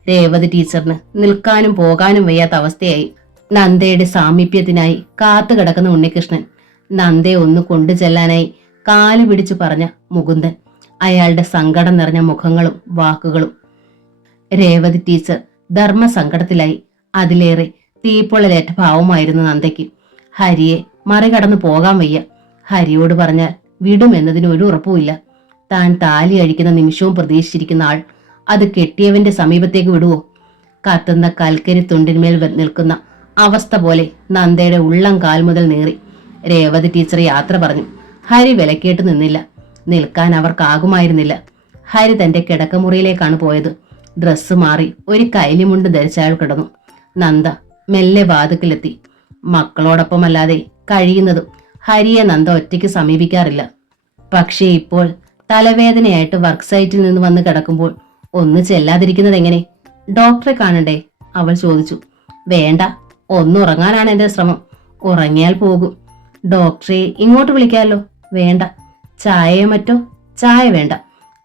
രേവതി ടീച്ചറിന് നിൽക്കാനും പോകാനും വയ്യാത്ത അവസ്ഥയായി. നന്ദയുടെ സാമീപ്യത്തിനായി കാത്തു കിടക്കുന്ന ഉണ്ണികൃഷ്ണൻ. നന്ദയെ ഒന്ന് കൊണ്ടു ചെല്ലാനായി കാല് പിടിച്ചു പറഞ്ഞ മുകുന്ദൻ. അയാളുടെ സങ്കടം നിറഞ്ഞ മുഖങ്ങളും വാക്കുകളും. രേവതി ടീച്ചർ ധർമ്മസങ്കടത്തിലായി. അതിലേറെ തീപ്പൊള്ളലേറ്റ ഭാവമായിരുന്നു നന്ദയ്ക്ക്. ഹരിയെ മറികടന്നു പോകാൻ വയ്യ. ഹരിയോട് പറഞ്ഞാൽ വിടുമെന്നതിന് ഒരു ഉറപ്പുമില്ല. താൻ താലി അഴിക്കുന്ന നിമിഷവും പ്രതീക്ഷിച്ചിരിക്കുന്ന ആൾ അത് കെട്ടിയവന്റെ സമീപത്തേക്ക് വിടുവോ? കത്തുന്ന കൽക്കരി തുണ്ടിന്മേൽ നിൽക്കുന്ന അവസ്ഥ പോലെ നന്ദയുടെ ഉള്ളം കാൽ മുതൽ നീറി. രേവതി ടീച്ചർ യാത്ര പറഞ്ഞു. ഹരി വിലക്കേട്ട് നിന്നില്ല. നിൽക്കാൻ അവർക്കാകുമായിരുന്നില്ല. ഹരി തന്റെ കിടക്കമുറിയിലേക്കാണ് പോയത്. ഡ്രസ്സ് മാറി ഒരു കൈലിമുണ്ട് ധരിച്ചയാൾ കിടന്നു. നന്ദ മെല്ലെ വാതുക്കിലെത്തി. മക്കളോടൊപ്പമല്ലാതെ കഴിയുന്നതും ഹരിയെ നന്ദ ഒറ്റയ്ക്ക് സമീപിക്കാറില്ല. പക്ഷേ ഇപ്പോൾ തലവേദനയായിട്ട് വർക്ക് സൈറ്റിൽ നിന്ന് വന്ന് കിടക്കുമ്പോൾ ഒന്ന് ചെല്ലാതിരിക്കുന്നത് എങ്ങനെ? ഡോക്ടറെ കാണണ്ടേ? അവൾ ചോദിച്ചു. വേണ്ട, ഒന്നുറങ്ങാനാണ് എന്റെ ശ്രമം. ഉറങ്ങിയാൽ പോകും. ഡോക്ടറെ ഇങ്ങോട്ട് വിളിക്കാമല്ലോ? വേണ്ട. ചായയോ മറ്റോ? ചായ വേണ്ട.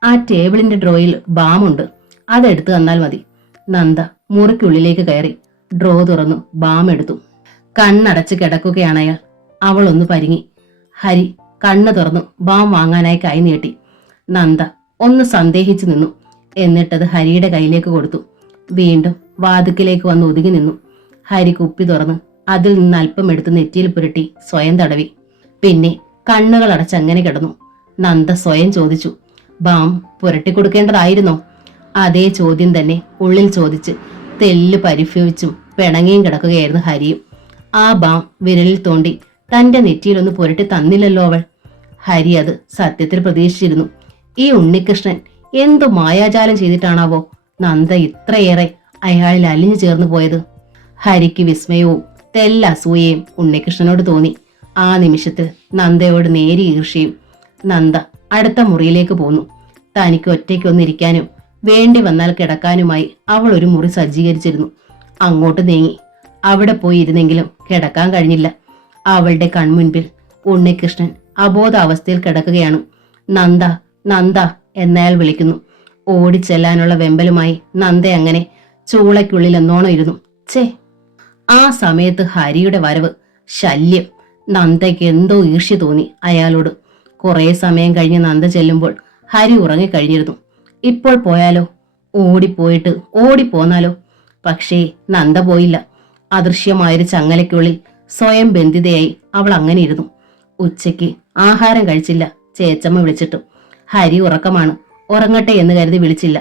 ആ ടേബിളിന്റെ ഡ്രോയിൽ ബാമുണ്ട്, അതെടുത്തു തന്നാൽ മതി. നന്ദ മുറിക്കുള്ളിലേക്ക് കയറി ഡ്രോ തുറന്നു ബാം എടുത്തു. കണ്ണടച്ച് കിടക്കുകയാണ് അയാൾ. അവൾ ഒന്ന് പരിങ്ങി. ഹരി കണ്ണ് തുറന്നു ബാം വാങ്ങാനായി കൈ നീട്ടി. നന്ദ ഒന്ന് സന്ദേഹിച്ചു നിന്നു. എന്നിട്ടത് ഹരിയുടെ കയ്യിലേക്ക് കൊടുത്തു. വീണ്ടും വാതുക്കിലേക്ക് വന്ന് ഒതുങ്ങി നിന്നു. ഹരി കുപ്പി തുറന്ന് അതിൽ നിന്ന് അല്പം എടുത്ത് നെറ്റിയിൽ പുരട്ടി സ്വയം തടവി. പിന്നെ കണ്ണുകൾ അടച്ച് അങ്ങനെ കിടന്നു. നന്ദ സ്വയം ചോദിച്ചു, ബാം പുരട്ടിക്കൊടുക്കേണ്ടതായിരുന്നോ? അതേ ചോദ്യം തന്നെ ഉള്ളിൽ ചോദിച്ച് തെല്ല് പരിഭ്രമിച്ചും പിണങ്ങിയും കിടക്കുകയായിരുന്നു ഹരിയും. ആ ബാം വിരലിൽ തോണ്ടി തന്റെ നെറ്റിയിലൊന്ന് പുരട്ടി തന്നില്ലല്ലോ അവൾ. ഹരി അത് സത്യത്തിൽ പ്രതീക്ഷിച്ചിരുന്നു. ഈ ഉണ്ണികൃഷ്ണൻ എന്തു മായാജാലം ചെയ്തിട്ടാണാവോ നന്ദ ഇത്രയേറെ അയാളിൽ അലിഞ്ഞു ചേർന്നു പോയത്? ഹരിക്ക് വിസ്മയവും തെല്ല അസൂയയും ഉണ്ണികൃഷ്ണനോട് തോന്നി. ആ നിമിഷത്തിൽ നന്ദയോട് നേരി ഈർഷ്യയും. നന്ദ അടുത്ത മുറിയിലേക്ക് പോന്നു. തനിക്ക് ഒറ്റയ്ക്കൊന്നിരിക്കാനും വേണ്ടി വന്നാൽ കിടക്കാനുമായി അവൾ ഒരു മുറി സജ്ജീകരിച്ചിരുന്നു. അങ്ങോട്ട് നീങ്ങി. അവിടെ പോയി ഇരുന്നെങ്കിലും കിടക്കാൻ കഴിഞ്ഞില്ല. അവളുടെ കൺമുൻപിൽ ഉണ്ണികൃഷ്ണൻ അബോധാവസ്ഥയിൽ കിടക്കുകയാണ്. നന്ദ, നന്ദ എന്നയാൾ വിളിക്കുന്നു. ഓടിച്ചെല്ലാനുള്ള വെമ്പലുമായി നന്ദ അങ്ങനെ ചൂളയ്ക്കുള്ളിൽ എന്നോണം ഇരുന്നു. ചേ, ആ സമയത്ത് ഹരിയുടെ വരവ് ശല്യം. നന്ദയ്ക്ക് എന്തോ ഈർഷ്യ തോന്നി അയാളോട്. കുറെ സമയം കഴിഞ്ഞ് നന്ദ ചെല്ലുമ്പോൾ ഹരി ഉറങ്ങിക്കഴിഞ്ഞിരുന്നു. ഇപ്പോൾ പോയാലോ? ഓടിപ്പോന്നാലോ? പക്ഷേ നന്ദ പോയില്ല. അദൃശ്യമായൊരു ചങ്ങലയ്ക്കുള്ളിൽ സ്വയം ബന്ധിതയായി അവൾ അങ്ങനെ ഇരുന്നു. ഉച്ചയ്ക്ക് ആഹാരം കഴിച്ചില്ല. ചേച്ചമ്മ വിളിച്ചിട്ടും ഹരി ഉറക്കമാണ്, ഉറങ്ങട്ടെ എന്ന് കരുതി വിളിച്ചില്ല.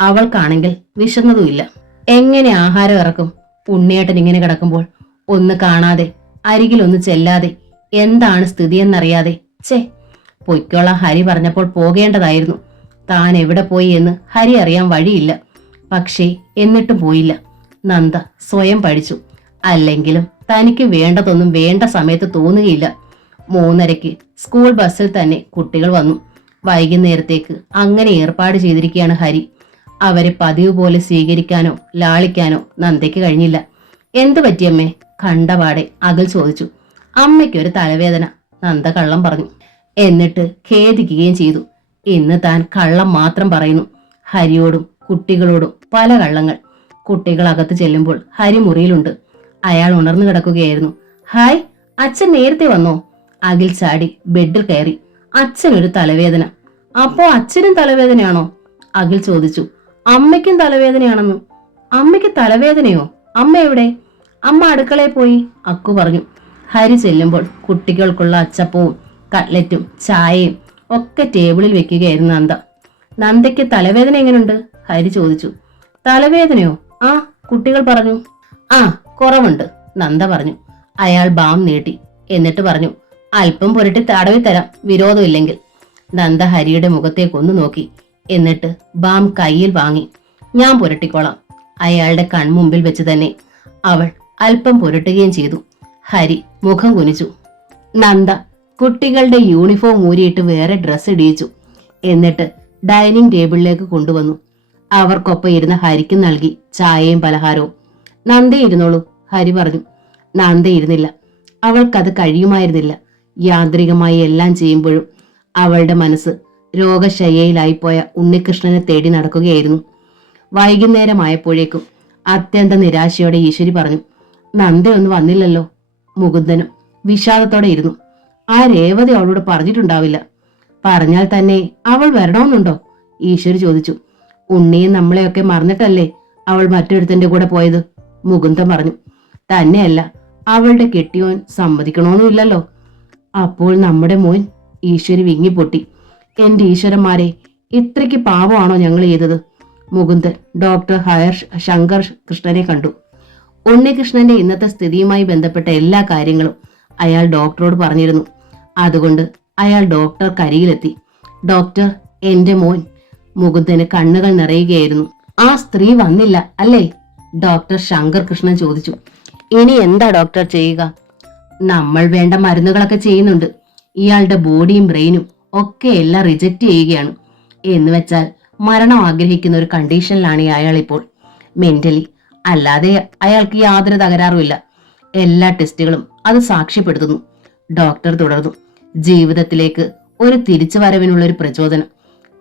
അവൾക്കാണെങ്കിൽ വിശന്നതുമില്ല. എങ്ങനെ ആഹാരം ഇറക്കും? ഉണ്ണിയേട്ടൻ ഇങ്ങനെ കിടക്കുമ്പോൾ ഒന്ന് കാണാതെ, അരികിലൊന്ന് ചെല്ലാതെ, എന്താണ് സ്ഥിതിയെന്നറിയാതെ. ചേ, പൊയ്ക്കോളാം ഹരി പറഞ്ഞപ്പോൾ പോകേണ്ടതായിരുന്നു. താൻ എവിടെ പോയി എന്ന് ഹരി അറിയാൻ വഴിയില്ല. പക്ഷേ എന്നിട്ടും പോയില്ല. നന്ദ സ്വയം പഠിച്ചു. അല്ലെങ്കിലും തനിക്ക് വേണ്ടതൊന്നും വേണ്ട സമയത്ത് തോന്നുകയില്ല. 3:30 സ്കൂൾ ബസ്സിൽ തന്നെ കുട്ടികൾ വന്നു. വൈകുന്നേരത്തേക്ക് അങ്ങനെ ഏർപ്പാട് ചെയ്തിരിക്കുകയാണ് ഹരി. അവരെ പതിവ് പോലെ സ്വീകരിക്കാനോ ലാളിക്കാനോ നന്ദയ്ക്ക് കഴിഞ്ഞില്ല. എന്തു പറ്റിയമ്മേ? കണ്ടപാടെ അകൽ ചോദിച്ചു. അമ്മയ്ക്കൊരു തലവേദന, നന്ദ കള്ളം പറഞ്ഞു. എന്നിട്ട് ഖേദിക്കുകയും ചെയ്തു. ഇന്ന് താൻ കള്ളം മാത്രം പറയുന്നു. ഹരിയോടും കുട്ടികളോടും പല കള്ളങ്ങൾ. കുട്ടികൾ അകത്ത് ചെല്ലുമ്പോൾ ഹരി മുറിയിലുണ്ട്. അയാൾ ഉണർന്നു കിടക്കുകയായിരുന്നു. ഹായ്, അച്ഛൻ നേരത്തെ വന്നോ? അഖിൽ ചാടി ബെഡിൽ കയറി. അച്ഛനൊരു തലവേദന. അപ്പോ അച്ഛനും തലവേദനയാണോ? അഖിൽ ചോദിച്ചു. അമ്മയ്ക്കും തലവേദനയാണെന്ന്. അമ്മയ്ക്ക് തലവേദനയോ? അമ്മ എവിടെ? അമ്മ അടുക്കളയിൽ പോയി, അക്കു പറഞ്ഞു. ഹരി ചെല്ലുമ്പോൾ കുട്ടികൾക്കുള്ള അച്ചപ്പവും കട്ട്ലറ്റും ചായയും ഒക്കെ ടേബിളിൽ വെക്കുകയായിരുന്നു നന്ദ. നന്ദയ്ക്ക് തലവേദന എങ്ങനെയുണ്ട്? ഹരി ചോദിച്ചു. തലവേദനയോ? ആ, കുട്ടികൾ പറഞ്ഞു. ആ, കുറവുണ്ട്, നന്ദ പറഞ്ഞു. അയാൾ ബാം നീട്ടി. എന്നിട്ട് പറഞ്ഞു, അല്പം പുരട്ടി തടവി തരാം, വിരോധമില്ലെങ്കിൽ. നന്ദ ഹരിയുടെ മുഖത്തേക്കൊന്നു നോക്കി. എന്നിട്ട് ബാം കയ്യിൽ വാങ്ങി. ഞാൻ പുരട്ടിക്കോളാം. അയാളുടെ കൺമുമ്പിൽ വെച്ച് തന്നെ അവൾ അല്പം പുരട്ടുകയും ചെയ്തു. ഹരി മുഖം കുനിച്ചു. നന്ദ കുട്ടികളുടെ യൂണിഫോം ഊരിയിട്ട് വേറെ ഡ്രസ്സ് ഇടിയിച്ചു. എന്നിട്ട് ഡൈനിങ് ടേബിളിലേക്ക് കൊണ്ടുവന്നു. അവർക്കൊപ്പം ഇരുന്ന ഹരിക്ക് നൽകി ചായയും പലഹാരവും. നന്ദ ഇരുന്നോളൂ, ഹരി പറഞ്ഞു. നന്ദ ഇരുന്നില്ല. അവൾക്കത് കഴിയുമായിരുന്നില്ല. യാന്ത്രികമായി എല്ലാം ചെയ്യുമ്പോഴും അവളുടെ മനസ്സ് രോഗശയ്യയിലായിപ്പോയ ഉണ്ണികൃഷ്ണനെ തേടി നടക്കുകയായിരുന്നു. വൈകുന്നേരമായപ്പോഴേക്കും അത്യന്ത നിരാശയോടെ ഈശ്വരി പറഞ്ഞു, നന്ദയൊന്നും വന്നില്ലല്ലോ. മുകുന്ദനും വിഷാദത്തോടെ ഇരുന്നു. ആ രേവതി അവളോട് പറഞ്ഞിട്ടുണ്ടാവില്ല. പറഞ്ഞാൽ തന്നെ അവൾ വരണമെന്നുണ്ടോ? ഈശ്വരി ചോദിച്ചു. ഉണ്ണിയും നമ്മളെയൊക്കെ മറന്നിട്ടല്ലേ അവൾ മറ്റൊരുത്തന്റെ കൂടെ പോയത്? മുകുന്ദൻ പറഞ്ഞു. തന്നെയല്ല, അവളുടെ കെട്ടിയോൻ സമ്മതിക്കണമെന്നുമില്ലല്ലോ. അപ്പോൾ നമ്മുടെ മോൻ? ഈശ്വരി വിങ്ങിപ്പൊട്ടി. എന്റെ ഈശ്വരന്മാരെ, ഇത്രയ്ക്ക് പാവമാണോ ഞങ്ങൾ ചെയ്തത്? മുകുന്ദൻ ഡോക്ടർ ശങ്കർ കൃഷ്ണനെ കണ്ടു. ഉണ്ണികൃഷ്ണന്റെ ഇന്നത്തെ സ്ഥിതിയുമായി ബന്ധപ്പെട്ട എല്ലാ കാര്യങ്ങളും അയാൾ ഡോക്ടറോട് പറഞ്ഞിരുന്നു. അതുകൊണ്ട് അയാൾ ഡോക്ടർക്കരികിലെത്തി. ഡോക്ടർ, എന്റെ മോൻ. മുകുന്ദന് കണ്ണുകൾ നിറയുകയായിരുന്നു. ആ സ്ത്രീ വന്നില്ല അല്ലേ? ഡോക്ടർ ശങ്കർ കൃഷ്ണൻ ചോദിച്ചു. ഇനി എന്താ ഡോക്ടർ ചെയ്യുക? നമ്മൾ വേണ്ട മരുന്നുകളൊക്കെ ചെയ്യുന്നുണ്ട്. ഇയാളുടെ ബോഡിയും ബ്രെയിനും ഒക്കെ എല്ലാം റിജക്റ്റ് ചെയ്യുകയാണ്. എന്ന് വെച്ചാൽ മരണം ആഗ്രഹിക്കുന്ന ഒരു കണ്ടീഷനിലാണ് അയാൾ ഇപ്പോൾ. മെന്റലി. അല്ലാതെ അയാൾക്ക് യാതൊരു തകരാറുമില്ല. എല്ലാ ടെസ്റ്റുകളും അത് സാക്ഷ്യപ്പെടുത്തുന്നു. ഡോക്ടർ തുടർന്നു. ജീവിതത്തിലേക്ക് ഒരു തിരിച്ചുവരവിനുള്ള ഒരു പ്രചോദനം,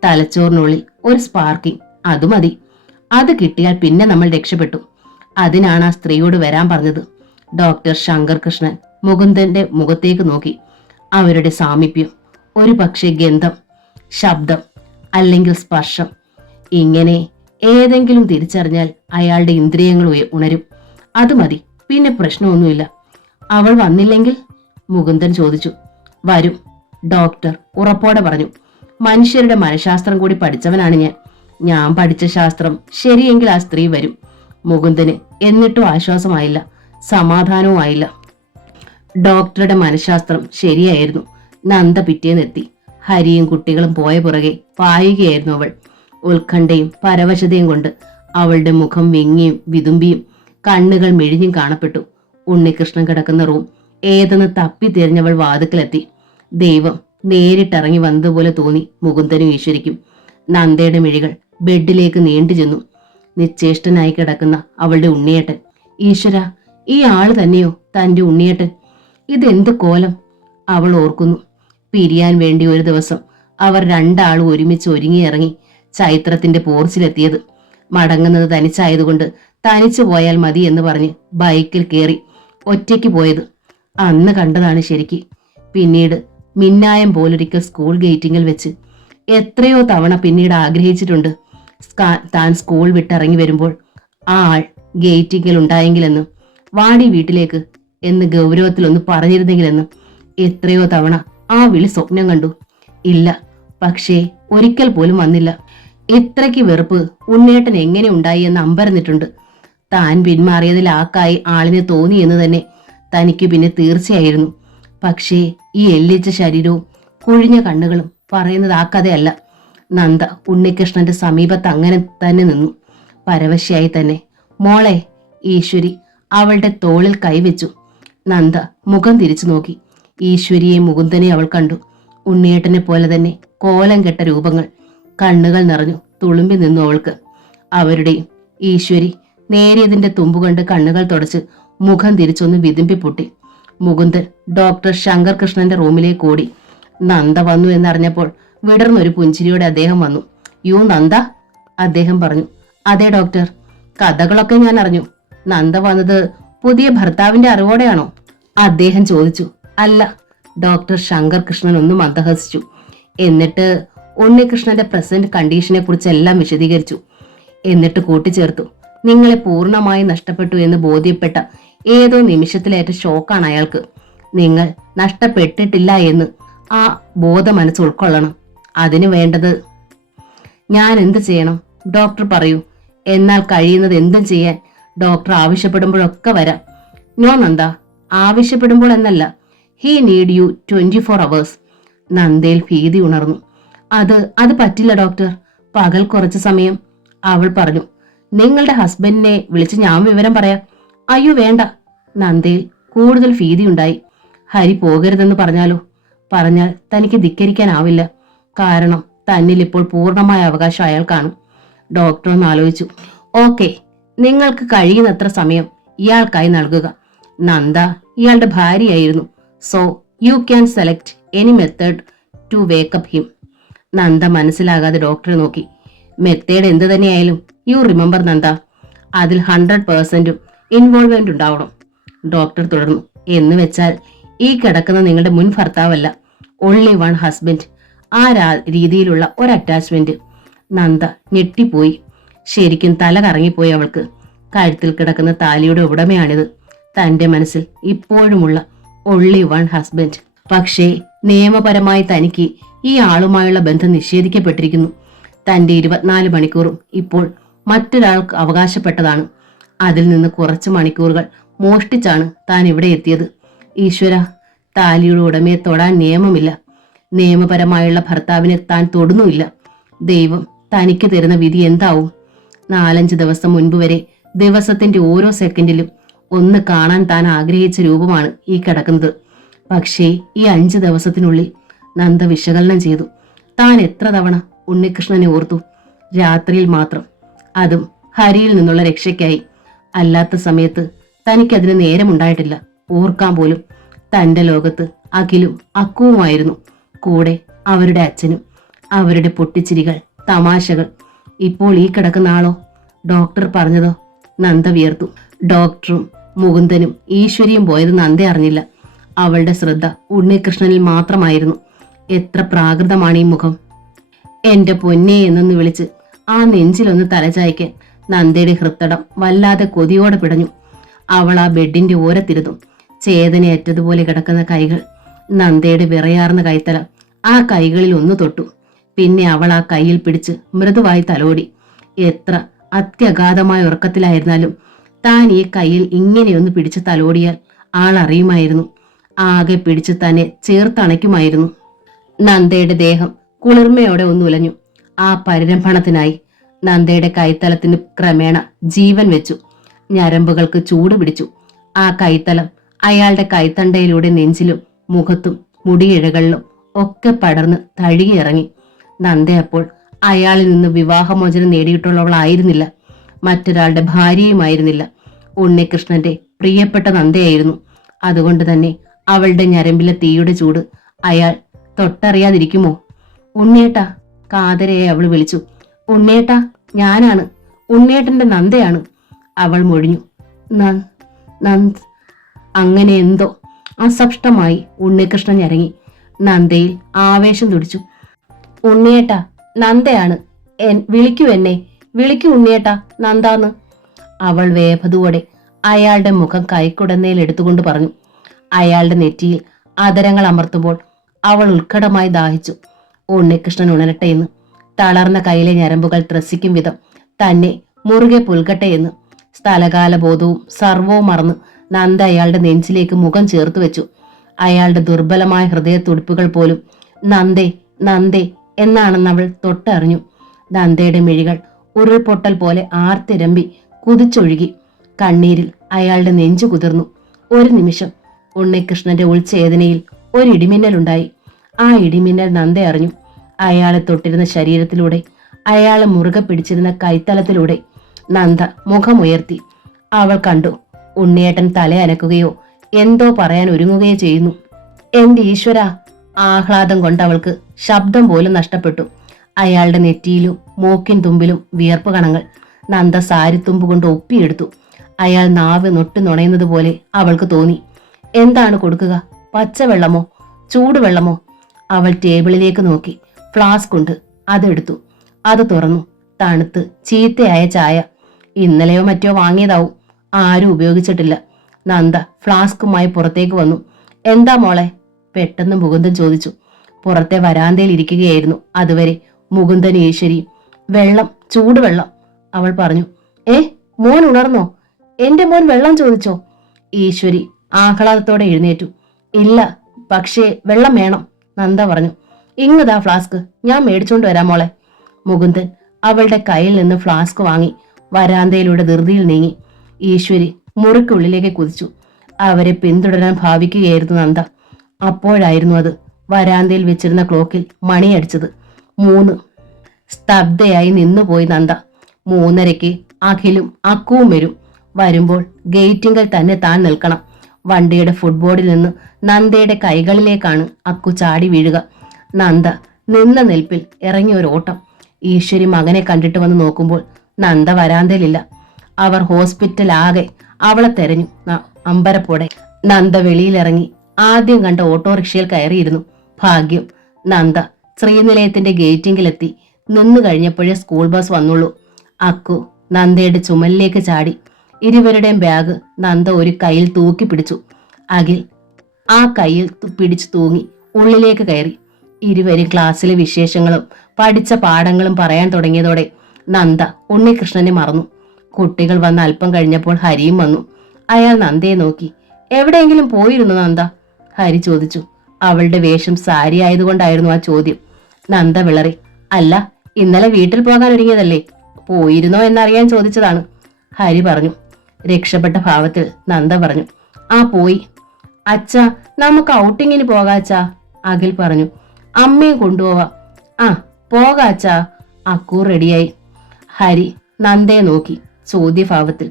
തലച്ചോറിനുള്ളിൽ ഒരു സ്പാർക്കിംഗ്, അത് മതി. അത് കിട്ടിയാൽ പിന്നെ നമ്മൾ രക്ഷപ്പെട്ടു. അതിനാണ് ആ സ്ത്രീയോട് വരാൻ പറഞ്ഞത്. ഡോക്ടർ ശങ്കർ കൃഷ്ണൻ മുകുന്ദന്റെ മുഖത്തേക്ക് നോക്കി. അവരുടെ സാമീപ്യം, ഒരു പക്ഷേ ഗന്ധം, ശബ്ദം അല്ലെങ്കിൽ സ്പർശം, ഇങ്ങനെ ഏതെങ്കിലും തിരിച്ചറിഞ്ഞാൽ അയാളുടെ ഇന്ദ്രിയങ്ങൾ ഉണരും. അത് മതി, പിന്നെ പ്രശ്നമൊന്നുമില്ല. അവൾ വന്നില്ലെങ്കിൽ? മുകുന്ദൻ ചോദിച്ചു. വരും, ഡോക്ടർ ഉറപ്പോടെ പറഞ്ഞു. മനുഷ്യരുടെ മനഃശാസ്ത്രം കൂടി പഠിച്ചവനാണ് ഞാൻ പഠിച്ച ശാസ്ത്രം ശരിയെങ്കിൽ ആ സ്ത്രീ വരും. മുകുന്ദന് എന്നിട്ടും ആശ്വാസമായില്ല, സമാധാനവുമായില്ല. ഡോക്ടറുടെ മനഃശാസ്ത്രം ശരിയായിരുന്നു. നന്ദ പിറ്റേന്നെത്തി. ഹരിയും കുട്ടികളും പോയ പുറകെ പായുകയായിരുന്നു അവൾ. ഉത്കണ്ഠയും പരവശതയും കൊണ്ട് അവളുടെ മുഖം വിങ്ങിയും വിതുമ്പിയും കണ്ണുകൾ മെഴിഞ്ഞും കാണപ്പെട്ടു. ഉണ്ണികൃഷ്ണൻ കിടക്കുന്ന റൂം ഏതെന്ന് തപ്പി തിരിഞ്ഞവൾ വാതുക്കലെത്തി. ദൈവം നേരിട്ടിറങ്ങി വന്നതുപോലെ തോന്നി മുകുന്ദനും ഈശ്വരിക്കും. നന്ദയുടെ മിഴികൾ ബെഡിലേക്ക് നീണ്ടു ചെന്നു. നിശ്ചേഷ്ടനായി കിടക്കുന്ന അവളുടെ ഉണ്ണിയേട്ടൻ. ഈശ്വര, ഈ ആള് തന്നെയോ തന്റെ ഉണ്ണിയേട്ടൻ? ഇതെന്ത് കോലം? അവൾ ഓർക്കുന്നു. പിരിയാൻ വേണ്ടി ഒരു ദിവസം അവർ രണ്ടാളും ഒരുമിച്ച് ഒരുങ്ങിയിറങ്ങി ചൈത്രത്തിന്റെ പോർച്ചിലെത്തിയത്. മടങ്ങുന്നത് തനിച്ചായതുകൊണ്ട് തനിച്ചു പോയാൽ മതി എന്ന് പറഞ്ഞ് ബൈക്കിൽ കയറി ഒറ്റയ്ക്ക് പോയത് അന്ന് കണ്ടതാണ് ശരിക്ക്. പിന്നീട് മിന്നായം പോലൊരിക്കൽ സ്കൂൾ ഗേറ്റിങ്ങിൽ വെച്ച് എത്രയോ തവണ പിന്നീട് ആഗ്രഹിച്ചിട്ടുണ്ട് താൻ സ്കൂൾ വിട്ടിറങ്ങി വരുമ്പോൾ ആ ആൾ ഗേറ്റിങ്ങിൽ ഉണ്ടായെങ്കിലെന്നും വാടി വീട്ടിലേക്ക് എന്ന് ഗൗരവത്തിലൊന്ന് പറഞ്ഞിരുന്നെങ്കിലെന്നും എത്രയോ തവണ ആ വിളി സ്വപ്നം കണ്ടു. ഇല്ല, പക്ഷേ ഒരിക്കൽ പോലും വന്നില്ല. ഇത്രയ്ക്ക് വെറുപ്പ് ഉണ്ണേട്ടൻ എങ്ങനെ ഉണ്ടായി എന്ന് അമ്പരന്നിട്ടുണ്ട്. താൻ പിന്മാറിയതിൽ ആക്കായി ആളിന് തോന്നി എന്ന് തന്നെ തനിക്ക് പിന്നെ തീർച്ചയായിരുന്നു. പക്ഷേ ഈ എല്ലിച്ച ശരീരവും കുഴിഞ്ഞ കണ്ണുകളും പറയുന്നത് ആ കഥയല്ല. നന്ദ ഉണ്ണികൃഷ്ണന്റെ സമീപത്ത് അങ്ങനെ തന്നെ നിന്നു, പരവശയായി തന്നെ. മോളെ, ഈശ്വരി അവളുടെ തോളിൽ കൈവച്ചു. നന്ദ മുഖം തിരിച്ചു നോക്കി. ഈശ്വരിയെ മുകുന്ദനെ അവൾ കണ്ടു. ഉണ്ണിയേട്ടനെ പോലെ തന്നെ കോലം കെട്ട രൂപങ്ങൾ. കണ്ണുകൾ നിറഞ്ഞു തുളുമ്പി നിന്നു അവൾക്ക്. അവരുടെയും. ഈശ്വരി നേരിയതിന്റെ തുമ്പുകൊണ്ട് കണ്ണുകൾ തുടച്ച് മുഖം തിരിച്ചൊന്ന് വിതുമ്പി പൊട്ടി. മുകുന്ദൻ ഡോക്ടർ ശങ്കർ കൃഷ്ണന്റെ റൂമിലേക്ക് ഓടി. നന്ദ വന്നു എന്നറിഞ്ഞപ്പോൾ വിടർന്നൊരു പുഞ്ചിരിയോടെ അദ്ദേഹം വന്നു. യു നന്ദ, അദ്ദേഹം പറഞ്ഞു. അതെ ഡോക്ടർ, കഥകളൊക്കെ ഞാൻ അറിഞ്ഞു. നന്ദ വന്നത് പുതിയ ഭർത്താവിന്റെ അറിവോടെയാണോ? അദ്ദേഹം ചോദിച്ചു. അല്ല, ഡോക്ടർ ശങ്കർ കൃഷ്ണൻ ഒന്ന് മന്ദഹസിച്ചു. എന്നിട്ട് ഉണ്ണികൃഷ്ണന്റെ പ്രസന്റ് കണ്ടീഷനെ കുറിച്ചെല്ലാം വിശദീകരിച്ചു. എന്നിട്ട് കൂട്ടിച്ചേർത്തു, നിങ്ങളെ പൂർണ്ണമായി നഷ്ടപ്പെട്ടു എന്ന് ബോധ്യപ്പെട്ട ഏതോ നിമിഷത്തിലേറ്റ ഷോക്കാണ് അയാൾക്ക്. നിങ്ങൾ നഷ്ടപ്പെട്ടിട്ടില്ല എന്ന് ആ ബോധ മനസ്സ് ഉൾക്കൊള്ളണം. അതിനു വേണ്ടത് ഞാൻ എന്ത് ചെയ്യണം? ഡോക്ടർ പറയൂ. എന്നാൽ കഴിയുന്നത് എന്തും ചെയ്യാൻ ഡോക്ടർ ആവശ്യപ്പെടുമ്പോഴൊക്കെ വരാം. നോ നന്ദ, ആവശ്യപ്പെടുമ്പോൾ എന്നല്ല. He need you 24 hours. നന്ദയിൽ ഭീതി ഉണർന്നു. അത് പറ്റില്ല ഡോക്ടർ. പകൽ കുറച്ച് സമയം. അവൾ പറഞ്ഞു. നിങ്ങളുടെ ഹസ്ബൻഡിനെ വിളിച്ച് ഞാൻ വിവരം പറയാം. അയ്യോ വേണ്ട. നന്ദയിൽ കൂടുതൽ ഭീതിയുണ്ടായി. ഹരി പോകരുതെന്ന് പറഞ്ഞാലോ? പറഞ്ഞാൽ തനിക്ക് ധിക്കരിക്കാനാവില്ല. കാരണം തന്നിൽ ഇപ്പോൾ പൂർണ്ണമായ അവകാശം അയാൾക്കാണ്. ഡോക്ടർ ഒന്ന് ആലോചിച്ചു. ഓക്കെ, നിങ്ങൾക്ക് കഴിയുന്നത്ര സമയം ഇയാൾക്കായി നൽകുക. നന്ദ ഇയാളുടെ ഭാര്യയായിരുന്നു. So you can select any method to wake up him. Nanda മനസ്സിലാകാതെ ഡോക്ടറെ നോക്കി. മെത്തേഡ് എന്ത് തന്നെയായാലും യു റിമെമ്പർ നന്ദ, അതിൽ 100% ഇൻവോൾവ്മെന്റ് ഉണ്ടാവണം. ഡോക്ടർ തുടർന്നു. എന്ന് വെച്ചാൽ ഈ കിടക്കുന്ന നിങ്ങളുടെ മുൻ ഭർത്താവല്ല, ഓൺലി വൺ ഹസ്ബൻഡ്. ആ രീതിയിലുള്ള ഒരു അറ്റാച്ച്മെന്റ്. നന്ദ ഞെട്ടിപ്പോയി. ശരിക്കും തല കറങ്ങിപ്പോയി അവൾക്ക്. കഴുത്തിൽ കിടക്കുന്ന താലിയുടെ ഉടമയാണിത്. തന്റെ മനസ്സിൽ ഇപ്പോഴുമുള്ള ഓൺലി വൺ ഹസ്ബൻഡ്. പക്ഷേ നിയമപരമായി തനിക്ക് ഈ ആളുമായുള്ള ബന്ധം നിഷേധിക്കപ്പെട്ടിരിക്കുന്നു. തന്റെ 24 മണിക്കൂറും ഇപ്പോൾ മറ്റൊരാൾക്ക് അവകാശപ്പെട്ടതാണ്. അതിൽ നിന്ന് കുറച്ച് മണിക്കൂറുകൾ മോഷ്ടിച്ചാണ് താൻ ഇവിടെ എത്തിയത്. ഈശ്വര, താലിയുടെ ഉടമയെ തൊടാൻ നിയമമില്ല. നിയമപരമായുള്ള ഭർത്താവിനെ താൻ തൊടുന്നുമില്ല. ദൈവം തനിക്ക് തരുന്ന വിധി എന്താവും? 4-5 ദിവസം മുൻപ് വരെ ദിവസത്തിന്റെ ഓരോ സെക്കൻഡിലും ഒന്ന് കാണാൻ താൻ ആഗ്രഹിച്ച രൂപമാണ് ഈ കിടക്കുന്നത്. പക്ഷേ ഈ 5 ദിവസത്തിനുള്ളിൽ നന്ദ വിശകലനം ചെയ്തു. താൻ എത്ര തവണ ഉണ്ണികൃഷ്ണനെ ഓർത്തു. രാത്രിയിൽ മാത്രം. അതും ഹരിയിൽ നിന്നുള്ള രക്ഷയ്ക്കായി. അല്ലാത്ത സമയത്ത് തനിക്കതിന് നേരമുണ്ടായിട്ടില്ല. ഓർക്കാൻ പോലും. തന്റെ ലോകത്ത് അഖിലും അക്കുവുമായിരുന്നു. കൂടെ അവരുടെ അച്ഛനും. അവരുടെ പൊട്ടിച്ചിരികൾ, തമാശകൾ. ഇപ്പോൾ ഈ കിടക്കുന്ന ആളോ? ഡോക്ടർ പറഞ്ഞതോ? നന്ദ വിയർത്തു. ഡോക്ടറും മുകുന്ദനും ഈശ്വരിയും പോയത് നന്ദ അറിഞ്ഞില്ല. അവളുടെ ശ്രദ്ധ ഉണ്ണികൃഷ്ണനിൽ മാത്രമായിരുന്നു. എത്ര പ്രാകൃതമാണ് ഈ മുഖം! എന്റെ പൊന്നെ എന്നൊന്ന് വിളിച്ച് ആ നെഞ്ചിലൊന്ന് തലചായ്ക്കാൻ നന്ദയുടെ ഹൃത്തടം വല്ലാതെ കൊതിയോടെ പിടഞ്ഞു. അവൾ ആ ബെഡിന്റെ ഓരത്തിരുന്നു. ചേതനയറ്റതുപോലെ കിടക്കുന്ന കൈകൾ. നന്ദയുടെ വിറയാർന്ന കൈത്തലം ആ കൈകളിൽ ഒന്ന് തൊട്ടു. പിന്നെ അവൾ ആ കൈയിൽ പിടിച്ച് മൃദുവായി തലോടി. എത്ര അത്യഗാധമായ ഉറക്കത്തിലായിരുന്നാലും താൻ ഈ കൈയിൽ ഇങ്ങനെയൊന്ന് പിടിച്ച് തലോടിയാൽ ആൾ അറിയുമായിരുന്നു. ആകെ പിടിച്ച് തന്നെ ചേർത്തണയ്ക്കുമായിരുന്നു. നന്ദയുടെ ദേഹം കുളിർമയോടെ ഒന്ന് ഉലഞ്ഞു. ആ പരിരംഭണത്തിനായി നന്ദയുടെ കൈത്തലത്തിന് ക്രമേണ ജീവൻ വെച്ചു. ഞരമ്പുകൾക്ക് ചൂട് പിടിച്ചു. ആ കൈത്തലം അയാളുടെ കൈത്തണ്ടയിലൂടെ നെഞ്ചിലും മുഖത്തും മുടിയിഴകളിലും ഒക്കെ പടർന്ന് തഴുകിയിറങ്ങി. നന്ദ അപ്പോൾ അയാളിൽ നിന്ന് വിവാഹമോചനം നേടിയിട്ടുള്ളവളായിരുന്നില്ല. മറ്റൊരാളുടെ ഭാര്യയുമായിരുന്നില്ല. ഉണ്ണികൃഷ്ണന്റെ പ്രിയപ്പെട്ട നന്ദയായിരുന്നു. അതുകൊണ്ട് തന്നെ അവളുടെ ഞരമ്പിലെ തീയുടെ ചൂട് അയാൾ തൊട്ടറിയാതിരിക്കുമോ? ഉണ്ണിയേട്ടാ, കാതരയെ അവൾ വിളിച്ചു. ഉണ്ണിയേട്ടാ, ഞാനാണ്. ഉണ്ണിയേട്ടന്റെ നന്ദയാണ്. അവൾ മൊഴിഞ്ഞു. അങ്ങനെ എന്തോ അസപ്ഷ്ടമായി ഉണ്ണികൃഷ്ണൻ ഞരങ്ങി. നന്ദയിൽ ആവേശം തുടിച്ചു. ഉണ്ണിയേട്ടാ, നന്ദയാണ്. വിളിക്കൂ എന്നെ, വിളിക്കൂ ഉണ്ണിയേട്ടാ, നന്ദാന്ന്. അവൾ വേഭതുവോടെ അയാളുടെ മുഖം കൈക്കുടന്നയിൽ എടുത്തുകൊണ്ട് പറഞ്ഞു. അയാളുടെ നെറ്റിയിൽ അതരങ്ങൾ അമർത്തുമ്പോൾ അവൾ ഉത്കടമായി ദാഹിച്ചു. ഉണ്ണികൃഷ്ണൻ ഉണരട്ടെ എന്ന്. തളർന്ന കൈയിലെ ഞരമ്പുകൾ ത്രസിക്കും വിധം തന്നെ മുറുകെ പുൽകട്ടെ എന്ന്. സ്ഥലകാല ബോധവും സർവവും മറന്ന് നന്ദ അയാളുടെ നെഞ്ചിലേക്ക് മുഖം ചേർത്തു വെച്ചു. അയാളുടെ ദുർബലമായ ഹൃദയത്തുടിപ്പുകൾ പോലും നന്ദേ നന്ദേ എന്നാണെന്ന് അവൾ തൊട്ടറിഞ്ഞു. നന്ദയുടെ മിഴികൾ ഉരുൾപൊട്ടൽ പോലെ ആർത്തിരമ്പി കുതിച്ചൊഴുകി. കണ്ണീരിൽ അയാളുടെ നെഞ്ചു കുതിർന്നു. ഒരു നിമിഷം ഉണ്ണികൃഷ്ണന്റെ ഉൾച്ചേതനയിൽ ഒരിടിമിന്നലുണ്ടായി. ആ ഇടിമിന്നൽ നന്ദ അറിഞ്ഞു. അയാളെ തൊട്ടിരുന്ന ശരീരത്തിലൂടെ, അയാളെ മുറുകെ പിടിച്ചിരുന്ന കൈത്തലത്തിലൂടെ നന്ദ മുഖമുയർത്തി. അവൾ കണ്ടു. ഉണ്ണിയേട്ടൻ തല അനക്കുകയോ എന്തോ പറയാൻ ഒരുങ്ങുകയോ ചെയ്യുന്നു. എന്റെ ഈശ്വര! ആഹ്ലാദം കൊണ്ട് അവൾക്ക് ശബ്ദം പോലും നഷ്ടപ്പെട്ടു. അയാളുടെ നെറ്റിയിലും മൂക്കിൻ തുമ്പിലും വിയർപ്പ് കണങ്ങൾ. നന്ദ സാരിത്തുമ്പ് കൊണ്ട് ഒപ്പിയെടുത്തു. അയാൾ നാവ് നൊട്ടി നുണയുന്നത് പോലെ അവൾക്ക് തോന്നി. എന്താണ് കൊടുക്കുക? പച്ചവെള്ളമോ ചൂടുവെള്ളമോ? അവൾ ടേബിളിലേക്ക് നോക്കി. ഫ്ലാസ്ക് ഉണ്ട്, അതെടുത്തു. അത് തുറന്നു. തണുത്ത് ചീത്തയായ ചായ. ഇന്നലെയോ മറ്റോ വാങ്ങിയതാവും. ആരും ഉപയോഗിച്ചിട്ടില്ല. നന്ദ ഫ്ലാസ്കുമായി പുറത്തേക്ക് വന്നു. എന്താ മോളെ? പെട്ടെന്ന് മുകുന്ദൻ ചോദിച്ചു. പുറത്തെ വരാന്തയിൽ ഇരിക്കുകയായിരുന്നു അതുവരെ മുകുന്ദൻ ഈശ്വരിയും. വെള്ളം, ചൂടുവെള്ളം, അവൾ പറഞ്ഞു. മോൻ ഉണർന്നോ? എന്റെ മോൻ വെള്ളം ചോദിച്ചോ? ഈശ്വരി ആഹ്ലാദത്തോടെ എഴുന്നേറ്റു. ഇല്ല, പക്ഷേ വെള്ളം വേണം, നന്ദ പറഞ്ഞു. ഇങ്ങതാ ഫ്ലാസ്ക്, ഞാൻ മേടിച്ചോണ്ട് വരാം മോളെ. മുകുന്ദൻ അവളുടെ കയ്യിൽ നിന്ന് ഫ്ലാസ്ക് വാങ്ങി വരാന്തയിലൂടെ ധൃതിയിൽ നീങ്ങി. ഈശ്വരി മുറിക്കുള്ളിലേക്ക് കുതിച്ചു. അവരെ പിന്തുടരാൻ ഭാവിക്കുകയായിരുന്നു നന്ദ. അപ്പോഴായിരുന്നു അത് വരാന്തയിൽ വെച്ചിരുന്ന ക്ലോക്കിൽ മണിയടിച്ചത്. 3. സ്തബ്ധയായി നിന്നുപോയി നന്ദ. 3:30 അഖിലും അക്കുവും വരും. വരുമ്പോൾ ഗേറ്റിങ്കൽ തന്നെ താൻ നിൽക്കണം. വണ്ടിയുടെ ഫുട്ബോർഡിൽ നിന്ന് നന്ദയുടെ കൈകളിലേക്കാണ് അക്കു ചാടി വീഴുക. നന്ദ നിന്ന നിൽപ്പിൽ ഇറങ്ങിയ ഒരു ഓട്ടം. ഈശ്വരി മകനെ കണ്ടിട്ട് വന്ന് നോക്കുമ്പോൾ നന്ദ വരാന്തയിലില്ല. അവർ ഹോസ്പിറ്റലാകെ അവളെ തെരഞ്ഞു അമ്പരപ്പോടെ. നന്ദ വെളിയിലിറങ്ങി ആദ്യം കണ്ട ഓട്ടോറിക്ഷയിൽ കയറിയിരുന്നു. ഭാഗ്യം, നന്ദ ശ്രീനിലയത്തിന്റെ ഗേറ്റിങ്കിലെത്തി. നിന്നു കഴിഞ്ഞപ്പോഴേ സ്കൂൾ ബസ് വന്നുള്ളൂ. അക്കു നന്ദയുടെ ചുമലിലേക്ക് ചാടി. ഇരുവരുടെയും ബാഗ് നന്ദ ഒരു കയ്യിൽ തൂക്കി പിടിച്ചു. അഖിൽ ആ കയ്യിൽ പിടിച്ചു തൂങ്ങി ഉള്ളിലേക്ക് കയറി. ഇരുവരും ക്ലാസ്സിലെ വിശേഷങ്ങളും പഠിച്ച പാഠങ്ങളും പറയാൻ തുടങ്ങിയതോടെ നന്ദ ഉണ്ണികൃഷ്ണനെ മറന്നു. കുട്ടികൾ വന്ന് അല്പം കഴിഞ്ഞപ്പോൾ ഹരിയും വന്നു. അയാൾ നന്ദയെ നോക്കി. എവിടെയെങ്കിലും പോയിരുന്നു നന്ദ? ഹരി ചോദിച്ചു. അവളുടെ വേഷം സാരി ആയതുകൊണ്ടായിരുന്നു ആ ചോദ്യം. നന്ദ വിളറി. അല്ല, ഇന്നലെ വീട്ടിൽ പോകാൻ ഒരുങ്ങിയതല്ലേ, പോയിരുന്നോ എന്നറിയാൻ ചോദിച്ചതാണ്, ഹരി പറഞ്ഞു. രക്ഷപ്പെട്ട ഭാവത്തിൽ നന്ദ പറഞ്ഞു. ആ പോയി. അച്ഛാ, നമുക്ക് ഔട്ടിങ്ങിന് പോകാച്ചാ, അഖിൽ പറഞ്ഞു. അമ്മയും കൊണ്ടുപോവാ. ആ പോകാച്ചാ. അക്കു റെഡിയായി. ഹരി നന്ദയെ നോക്കി ചോദ്യഭാവത്തിൽ.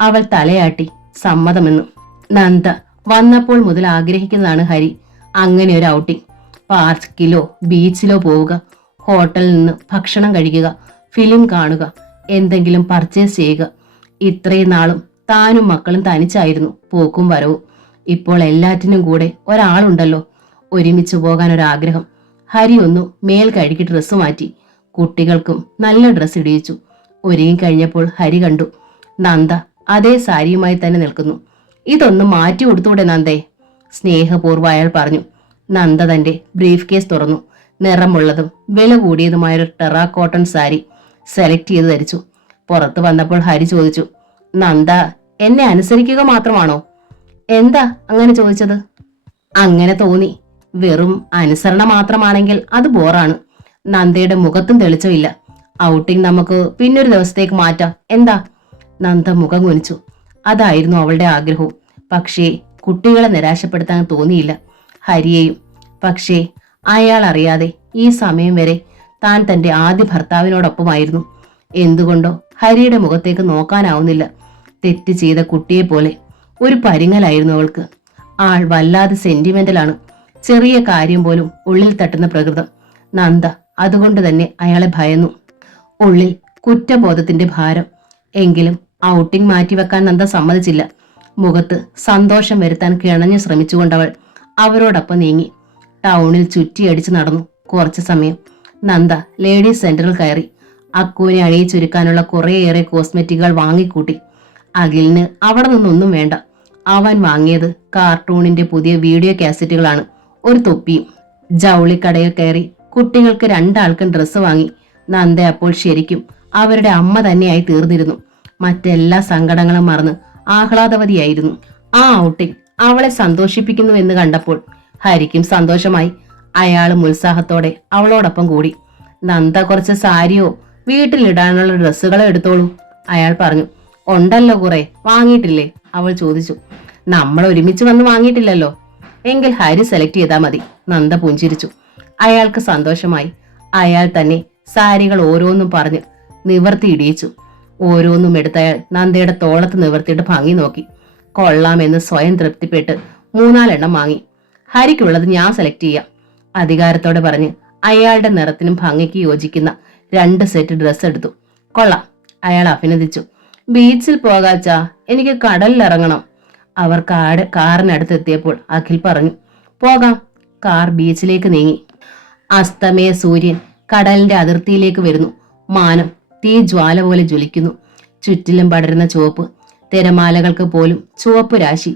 അവൾ തലയാട്ടി സമ്മതമെന്നു. നന്ദ വന്നപ്പോൾ മുതൽ ആഗ്രഹിക്കുന്നതാണ് ഹരി അങ്ങനെ ഒരു ഔട്ടിംഗ്. പാർക്കിലോ ബീച്ചിലോ പോവുക, ഹോട്ടലിൽ നിന്ന് ഭക്ഷണം കഴിക്കുക, ഫിലിം കാണുക, എന്തെങ്കിലും പർച്ചേസ് ചെയ്യുക. ഇത്രയും നാളും താനും മക്കളും തനിച്ചായിരുന്നു പോക്കും വരവും. ഇപ്പോൾ എല്ലാറ്റിനും കൂടെ ഒരാളുണ്ടല്ലോ. ഒരുമിച്ച് പോകാൻ ഒരാഗ്രഹം. ഹരി ഒന്നു മേൽ കഴുകി ഡ്രസ്സ് മാറ്റി. കുട്ടികൾക്കും നല്ല ഡ്രസ്സ് ഇടിയിച്ചു. ഒരുങ്ങി കഴിഞ്ഞപ്പോൾ ഹരി കണ്ടു നന്ദ അതേ സാരിയുമായി തന്നെ നിൽക്കുന്നു. ഇതൊന്നും മാറ്റി കൊടുത്തൂടെ നന്ദേ? സ്നേഹപൂർവ്വം അയാൾ പറഞ്ഞു. നന്ദ തന്റെ ബ്രീഫ് കേസ് തുറന്നു. നിറമുള്ളതും വില കൂടിയതുമായൊരു ടെറാക്കോട്ടൺ സാരി സെലക്ട് ചെയ്ത് ധരിച്ചു. പുറത്തു വന്നപ്പോൾ ഹരി ചോദിച്ചു, നന്ദ എന്നെ അനുസരിക്കുക മാത്രമാണോ? എന്താ അങ്ങനെ ചോദിച്ചത്? അങ്ങനെ തോന്നി. വെറും അനുസരണ മാത്രമാണെങ്കിൽ അത് ബോറാണ്. നന്ദയുടെ മുഖത്തും തെളിച്ചമില്ല. ഔട്ടിംഗ് നമുക്ക് പിന്നൊരു ദിവസത്തേക്ക് മാറ്റാം, എന്താ? നന്ദ മുഖം കുനിച്ചു. അതായിരുന്നു അവളുടെ ആഗ്രഹവും. പക്ഷേ കുട്ടികളെ നിരാശപ്പെടുത്താൻ തോന്നിയില്ല, ഹരിയെയും. പക്ഷേ അയാൾ അറിയാതെ ഈ സമയം വരെ താൻ തന്റെ ആദ്യ ഭർത്താവിനോടൊപ്പമായിരുന്നു. എന്തുകൊണ്ടോ ഹരിയുടെ മുഖത്തേക്ക് നോക്കാനാവുന്നില്ല. തെറ്റ് ചെയ്ത കുട്ടിയെ പോലെ ഒരു പരിങ്ങലായിരുന്നു അവൾക്ക്. ആൾ വല്ലാതെ സെന്റിമെന്റലാണ്. ചെറിയ കാര്യം പോലും ഉള്ളിൽ തട്ടുന്ന പ്രകൃതം. നന്ദ അതുകൊണ്ട് തന്നെ അയാളെ ഭയന്നു. ഉള്ളിൽ കുറ്റബോധത്തിന്റെ ഭാരം. എങ്കിലും ഔട്ടിംഗ് മാറ്റിവെക്കാൻ നന്ദ സമ്മതിച്ചില്ല. മുഖത്ത് സന്തോഷം വരുത്താൻ കിണഞ്ഞു ശ്രമിച്ചുകൊണ്ടവൾ അവരോടൊപ്പം നീങ്ങി. ടൗണിൽ ചുറ്റിയടിച്ചു നടന്നു കുറച്ചു സമയം. നന്ദ ലേഡീസ് സെന്ററിൽ കയറി. അക്കുവിനെ അണിയിച്ചൊരുക്കാനുള്ള കുറേയേറെ കോസ്മെറ്റിക്കുകൾ വാങ്ങിക്കൂട്ടി. അഖിലിന് അവിടെ നിന്നൊന്നും വേണ്ട. അവൻ വാങ്ങിയത് കാർട്ടൂണിന്റെ പുതിയ വീഡിയോ കാസറ്റുകളാണ്, ഒരു തൊപ്പിയും. ജൗളിക്കടയിൽ കയറി കുട്ടികൾക്ക് 2 ആൾക്കും ഡ്രസ്സ് വാങ്ങി. നന്ദ അപ്പോൾ ശരിക്കും അവരുടെ അമ്മ തന്നെയായി തീർന്നിരുന്നു. മറ്റെല്ലാ സങ്കടങ്ങളും മറന്ന് ആഹ്ലാദവതിയായിരുന്നു. ആ ഔട്ടിംഗ് അവളെ സന്തോഷിപ്പിക്കുന്നു എന്ന് കണ്ടപ്പോൾ ഹരിക്കും സന്തോഷമായി. അയാളും ഉത്സാഹത്തോടെ അവളോടൊപ്പം കൂടി. നന്ദ കുറച്ച് സാരിയോ വീട്ടിലിടാനുള്ള ഡ്രസ്സുകളോ എടുത്തോളൂ, അയാൾ പറഞ്ഞു. ഉണ്ടല്ലോ കുറെ, വാങ്ങിയിട്ടില്ലേ? അവൾ ചോദിച്ചു. നമ്മൾ ഒരുമിച്ച് വന്ന് വാങ്ങിയിട്ടില്ലല്ലോ. എങ്കിൽ ഹരി സെലക്ട് ചെയ്താൽ മതി, നന്ദ പുഞ്ചിരിച്ചു. അയാൾക്ക് സന്തോഷമായി. അയാൾ തന്നെ സാരികൾ ഓരോന്നും പറഞ്ഞ് നിവർത്തി ഇടിയിച്ചു. ഓരോന്നും എടുത്തയാൾ നന്ദയുടെ തോളത്ത് നിവർത്തിയിട്ട് ഭംഗി നോക്കി. കൊള്ളാമെന്ന് സ്വയം തൃപ്തിപ്പെട്ട് 3-4 എണ്ണം വാങ്ങി. ഹരിക്കുള്ളത് ഞാൻ സെലക്ട് ചെയ്യാം, അധികാരത്തോടെ പറഞ്ഞ് അയാളുടെ നിറത്തിനും ഭംഗിക്ക് യോജിക്കുന്ന 2 സെറ്റ് ഡ്രസ്സ് എടുത്തു. കൊള്ളാം, അയാൾ അഭിനന്ദിച്ചു. ബീച്ചിൽ പോകാച്ചാ, എനിക്ക് കടലിലിറങ്ങണം. അവർ കാറിനടുത്തെത്തിയപ്പോൾ അഖിൽ പറഞ്ഞു, പോകാം. കാർ ബീച്ചിലേക്ക് നീങ്ങി. അസ്തമയ സൂര്യൻ കടലിന്റെ അതിർത്തിയിലേക്ക് വരുന്നു. മാനം തീ ജ്വാല പോലെ ജ്വലിക്കുന്നു. ചുറ്റിലും പടരുന്ന ചുവപ്പ്. തിരമാലകൾക്ക് പോലും ചുവപ്പ് രാശി.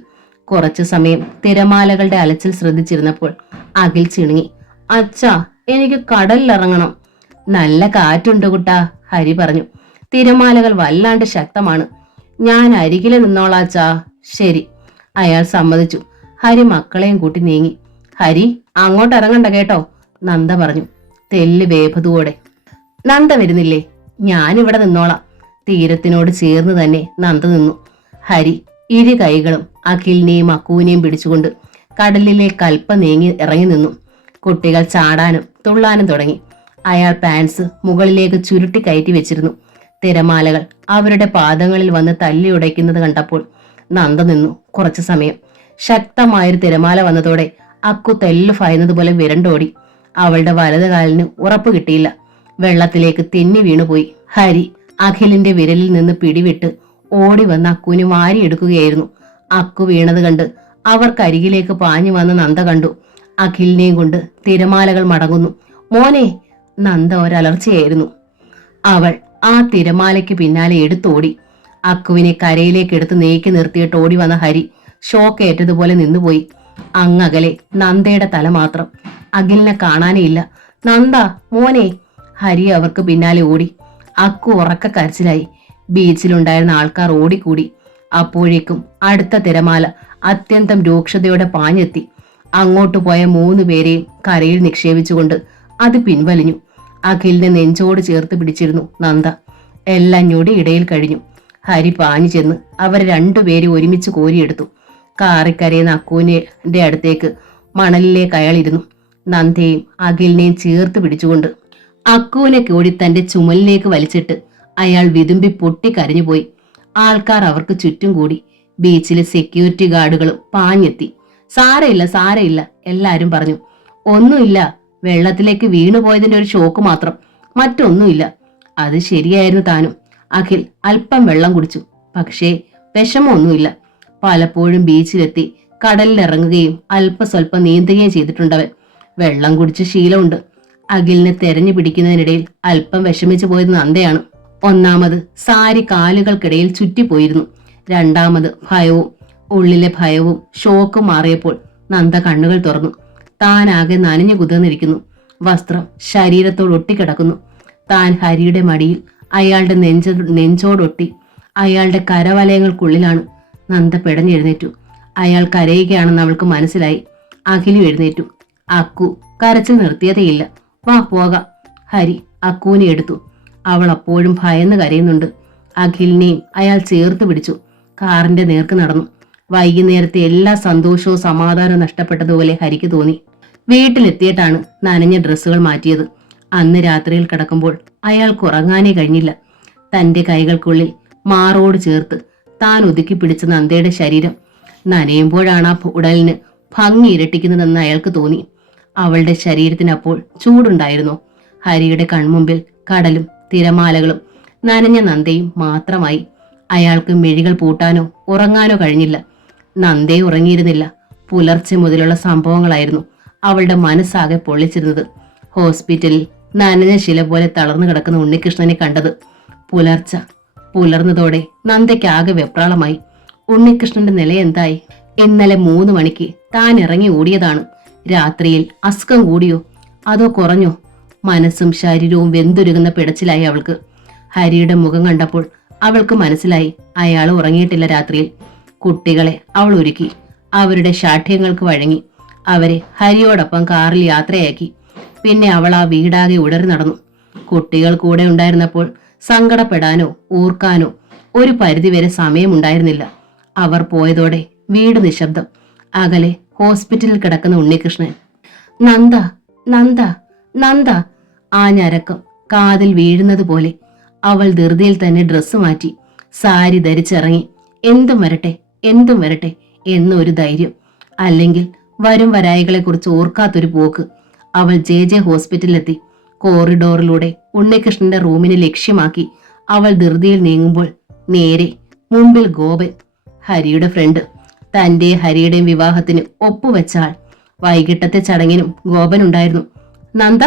കുറച്ചു സമയം തിരമാലകളുടെ അലച്ചിൽ ശ്രദ്ധിച്ചിരുന്നപ്പോൾ അഖിൽ ചിണുങ്ങി. അച്ഛാ, എനിക്ക് കടലിലിറങ്ങണം. നല്ല കാറ്റുണ്ട് കുട്ടാ, ഹരി പറഞ്ഞു. തിരമാലകൾ വല്ലാണ്ട് ശക്തമാണ്. ഞാൻ അരികില് നിന്നോളാച്ചാ. ശരി, അയാൾ സമ്മതിച്ചു. ഹരി മക്കളെയും കൂട്ടി നീങ്ങി. ഹരി, അങ്ങോട്ട് ഇറങ്ങണ്ട കേട്ടോ, നന്ദ പറഞ്ഞു തെല്ല് വേഭതുവോടെ. നന്ദ വരുന്നില്ലേ? ഞാനിവിടെ നിന്നോളാം. തീരത്തിനോട് ചേർന്ന് തന്നെ നന്ദ നിന്നു. ഹരി ഇരു കൈകളും അഖിലിനെയും അക്കുവിനെയും പിടിച്ചുകൊണ്ട് കടലിലെ കൽപ്പ നീങ്ങി ഇറങ്ങി നിന്നു. കുട്ടികൾ ചാടാനും തുള്ളാനും തുടങ്ങി. അയാൾ പാൻസ് മുകളിലേക്ക് ചുരുട്ടി കയറ്റി വെച്ചിരുന്നു. തിരമാലകൾ അവരുടെ പാദങ്ങളിൽ വന്ന് തല്ലി ഉടയ്ക്കുന്നത് കണ്ടപ്പോൾ നന്ദ നിന്നു കുറച്ചു സമയം. ശക്തമായൊരു തിരമാല വന്നതോടെ അക്കു തെല്ലു ഭയന്നതുപോലെ വിരണ്ടോടി. അവളുടെ വലത് കാലിന് ഉറപ്പ് കിട്ടിയില്ല. വെള്ളത്തിലേക്ക് തെന്നി വീണുപോയി. ഹരി അഖിലിന്റെ വിരലിൽ നിന്ന് പിടിവിട്ട് ഓടി വന്ന് അക്കുവിനെ വാരിയെടുക്കുകയായിരുന്നു. അക്കു വീണത് കണ്ട് അവർക്കരികിലേക്ക് പാഞ്ഞു വന്ന് നന്ദ കണ്ടു. അഖിലിനെയും കൊണ്ട് തിരമാലകൾ മടങ്ങുന്നു. മോനെ! നന്ദ ഒരലർച്ചയായിരുന്നു. അവൾ ആ തിരമാലയ്ക്ക് പിന്നാലെ എടുത്തോടി. അക്കുവിനെ കരയിലേക്ക് എടുത്ത് നീക്കി നിർത്തിയിട്ട് ഓടി വന്ന ഹരി ഷോക്ക് ഏറ്റതുപോലെ നിന്നുപോയി. അങ്ങകലെ നന്ദയുടെ തല മാത്രം. അഖിലിനെ കാണാനേയില്ല. നന്ദ മോനെ! ഹരി അവർക്ക് പിന്നാലെ ഓടി. അക്കു ഉറക്ക കരച്ചിലായി. ബീച്ചിലുണ്ടായിരുന്ന ആൾക്കാർ ഓടിക്കൂടി. അപ്പോഴേക്കും അടുത്ത തിരമാല അത്യന്തം രൂക്ഷതയോടെ പാഞ്ഞെത്തി. അങ്ങോട്ട് പോയ 3 പേരെയും കരയിൽ നിക്ഷേപിച്ചുകൊണ്ട് അത് പിൻവലിഞ്ഞു. അഖിലിനെ നെഞ്ചോട് ചേർത്ത് പിടിച്ചിരുന്നു നന്ദ. എല്ലാം ഞൊടിയിടയിൽ കഴിഞ്ഞു. ഹരി പാഞ്ഞു ചെന്ന് അവർ 2 പേരെ ഒരുമിച്ച് കോരിയെടുത്തു. കാറിക്കരയുന്ന അക്കുവിന്റെ അടുത്തേക്ക് മണലിലേക്ക് അയാളിരുന്നു. നന്ദയും അഖിലിനെയും ചേർത്ത് പിടിച്ചുകൊണ്ട് അക്കുവിനെ കോടി തന്റെ ചുമലിലേക്ക് വലിച്ചിട്ട് അയാൾ വിതുമ്പി പൊട്ടി കരഞ്ഞുപോയി. ആൾക്കാർ അവർക്ക് ചുറ്റും കൂടി. ബീച്ചിലെ സെക്യൂരിറ്റി ഗാർഡുകളും പാഞ്ഞെത്തി. സാരയില്ല, സാരയില്ല, എല്ലാരും പറഞ്ഞു. ഒന്നുമില്ല, വെള്ളത്തിലേക്ക് വീണുപോയതിന്റെ ഒരു ഷോക്ക് മാത്രം, മറ്റൊന്നുമില്ല. അത് ശരിയായിരുന്നു താനും. അഖിൽ അല്പം വെള്ളം കുടിച്ചു. പക്ഷേ വിഷമമൊന്നുമില്ല. പലപ്പോഴും ബീച്ചിലെത്തി കടലിലിറങ്ങുകയും അല്പസ്വല്പം നീന്തുകയും ചെയ്തിട്ടുണ്ടവൻ. വെള്ളം കുടിച്ച് ശീലമുണ്ട്. അഖിലിനെ തെരഞ്ഞു പിടിക്കുന്നതിനിടയിൽ അല്പം വിഷമിച്ചു പോയത് നന്ദയാണ്. ഒന്നാമത് സാരി കാലുകൾക്കിടയിൽ ചുറ്റിപ്പോയിരുന്നു. രണ്ടാമത് ഭയവും. ഉള്ളിലെ ഭയവും ഷോക്കും മാറിയപ്പോൾ നന്ദ കണ്ണുകൾ തുറന്നു. താനാകെ നനഞ്ഞു കുതിർന്നിരിക്കുന്നു. വസ്ത്രം ശരീരത്തോട് ഒട്ടിക്കിടക്കുന്നു. താൻ ഹരിയുടെ മടിയിൽ അയാളുടെ നെഞ്ചോടൊട്ടി അയാളുടെ കരവലയങ്ങൾക്കുള്ളിലാണ്. നന്ദ പിടഞ്ഞെഴുന്നേറ്റു. അയാൾ കരയുകയാണെന്ന് അവൾക്ക് മനസ്സിലായി. അഖിലും എഴുന്നേറ്റു. അക്കു കരച്ചിൽ നിർത്തിയതേയില്ല. വാ പോകാം. ഹരി അക്കുവിനെ എടുത്തു. അവൾ അപ്പോഴും ഭയന്ന് കരയുന്നുണ്ട്. അഖിലിനെയും അയാൾ ചേർത്ത് പിടിച്ചു. കാറിന്റെ നേർക്ക് നടന്നു. വൈകുന്നേരത്തെ എല്ലാ സന്തോഷവും സമാധാനവും നഷ്ടപ്പെട്ടതുപോലെ ഹരിക്ക് തോന്നി. വീട്ടിലെത്തിയിട്ടാണ് നനഞ്ഞ ഡ്രസ്സുകൾ മാറ്റിയത്. അന്ന് രാത്രിയിൽ കിടക്കുമ്പോൾ അയാൾക്ക് ഉറങ്ങാനേ കഴിഞ്ഞില്ല. തന്റെ കൈകൾക്കുള്ളിൽ മാറോട് ചേർത്ത് താൻ ഒതുക്കി പിടിച്ച നന്ദയുടെ ശരീരം നനയുമ്പോഴാണ് ആ ഉടലിന് ഭംഗി ഇരട്ടിക്കുന്നതെന്ന് അയാൾക്ക് തോന്നി. അവളുടെ ശരീരത്തിനപ്പോൾ ചൂടുണ്ടായിരുന്നു. ഹരിയുടെ കൺമുമ്പിൽ കടലും തിരമാലകളും നനഞ്ഞ നന്ദയും മാത്രമായി. അയാൾക്ക് മിഴികൾ പൂട്ടാനോ ഉറങ്ങാനോ കഴിഞ്ഞില്ല. നന്ദയെ ഉറങ്ങിയിരുന്നില്ല. പുലർച്ചെ മുതലുള്ള സംഭവങ്ങളായിരുന്നു അവളുടെ മനസ്സാകെ പൊള്ളിച്ചിരുന്നത്. ഹോസ്പിറ്റലിൽ നനഞ്ഞ ശില പോലെ തളർന്നു കിടക്കുന്ന ഉണ്ണികൃഷ്ണനെ കണ്ടത്. പുലർന്നതോടെ നന്ദയ്ക്കാകെ വെപ്രാളമായി. ഉണ്ണികൃഷ്ണന്റെ നില എന്തായി? ഇന്നലെ 3 മണിക്ക് താൻ ഇറങ്ങി ഓടിയതാണ്. രാത്രിയിൽ അസുഖം കൂടിയോ അതോ കുറഞ്ഞോ? മനസ്സും ശരീരവും വെന്തുരുകുന്ന പിടച്ചിലായി അവൾക്ക്. ഹരിയുടെ മുഖം കണ്ടപ്പോൾ അവൾക്ക് മനസ്സിലായി അയാൾ ഉറങ്ങിയിട്ടില്ല രാത്രിയിൽ. കുട്ടികളെ അവൾ ഒരുക്കി. അവരുടെ ശാഠ്യങ്ങൾക്ക് വഴങ്ങി. അവരെ ഹരിയോടൊപ്പം കാറിൽ യാത്രയാക്കി. പിന്നെ അവൾ ആ വീടാകെ ഉടറി നടന്നു. കുട്ടികൾ കൂടെ ഉണ്ടായിരുന്നപ്പോൾ സങ്കടപ്പെടാനോ ഓർക്കാനോ ഒരു പരിധിവരെ സമയമുണ്ടായിരുന്നില്ല. അവർ പോയതോടെ വീട് നിശബ്ദം. അകലെ ഹോസ്പിറ്റലിൽ കിടക്കുന്ന ഉണ്ണികൃഷ്ണൻ. നന്ദ, നന്ദ, നന്ദ! ആ ഞരക്കം കാതിൽ വീഴുന്നത് പോലെ. അവൾ ധൃതിയിൽ തന്നെ ഡ്രസ്സ് മാറ്റി സാരി ധരിച്ചിറങ്ങി. എന്തും വരട്ടെ, എന്തും വരട്ടെ എന്നൊരു ധൈര്യം. അല്ലെങ്കിൽ വരും വരായികളെ കുറിച്ച് ഓർക്കാത്തൊരു പോക്ക്. അവൾ ജെ ഹോസ്പിറ്റലിലെത്തി. കോറിഡോറിലൂടെ ഉണ്ണികൃഷ്ണന്റെ റൂമിനെ ലക്ഷ്യമാക്കി അവൾ ധൃതിയിൽ നീങ്ങുമ്പോൾ നേരെ മുമ്പിൽ ഗോപൻ, ഹരിയുടെ ഫ്രണ്ട്. തന്റെ ഹരിയുടെയും വിവാഹത്തിന് ഒപ്പുവെച്ചാൾ. വൈകിട്ടത്തെ ചടങ്ങിനും ഗോപൻ ഉണ്ടായിരുന്നു. നന്ദ,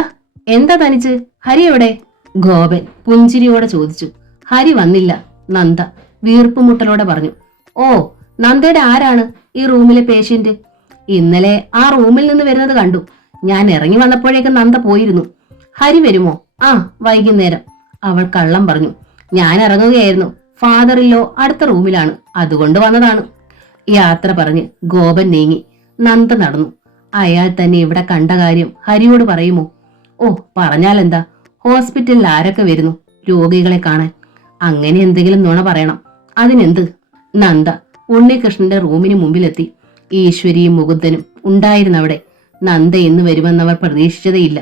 എന്താ തനിച്ച്? ഹരി എവിടെ? ഗോപൻ പുഞ്ചിരിയോടെ ചോദിച്ചു. ഹരി വന്നില്ല, നന്ദ വീർപ്പുമുട്ടലോടെ പറഞ്ഞു. ഓ, നന്ദയുടെ ആരാണ് ഈ റൂമിലെ പേഷ്യന്റ്? ഇന്നലെ ആ റൂമിൽ നിന്ന് വരുന്നത് കണ്ടു. ഞാൻ ഇറങ്ങി വന്നപ്പോഴേക്കും നന്ദ പോയിരുന്നു. ഹരി വരുമോ? ആ, വൈകുന്നേരം. അവൾ കള്ളം പറഞ്ഞു. ഞാൻ ഇറങ്ങുകയായിരുന്നു. ഫാദറിലോ അടുത്ത റൂമിലാണ്, അതുകൊണ്ട് വന്നതാണ്. യാത്ര പറഞ്ഞ് ഗോപൻ നീങ്ങി. നന്ദ നടന്നു. അയാൾ തന്നെ ഇവിടെ കണ്ട കാര്യം ഹരിയോട് പറയുമോ? ഓ, പറഞ്ഞാലെന്താ? ഹോസ്പിറ്റലിൽ ആരൊക്കെ വരുന്നു രോഗികളെ കാണാൻ? അങ്ങനെ എന്തെങ്കിലും നുണ പറയണം. അതിനെന്ത്? നന്ദ ഉണ്ണികൃഷ്ണന്റെ റൂമിന് മുമ്പിലെത്തി. ഈശ്വരിയും മുകുന്ദനും ഉണ്ടായിരുന്നവിടെ. നന്ദ ഇന്ന് വരുമെന്നവർ പ്രതീക്ഷിച്ചതേയില്ല.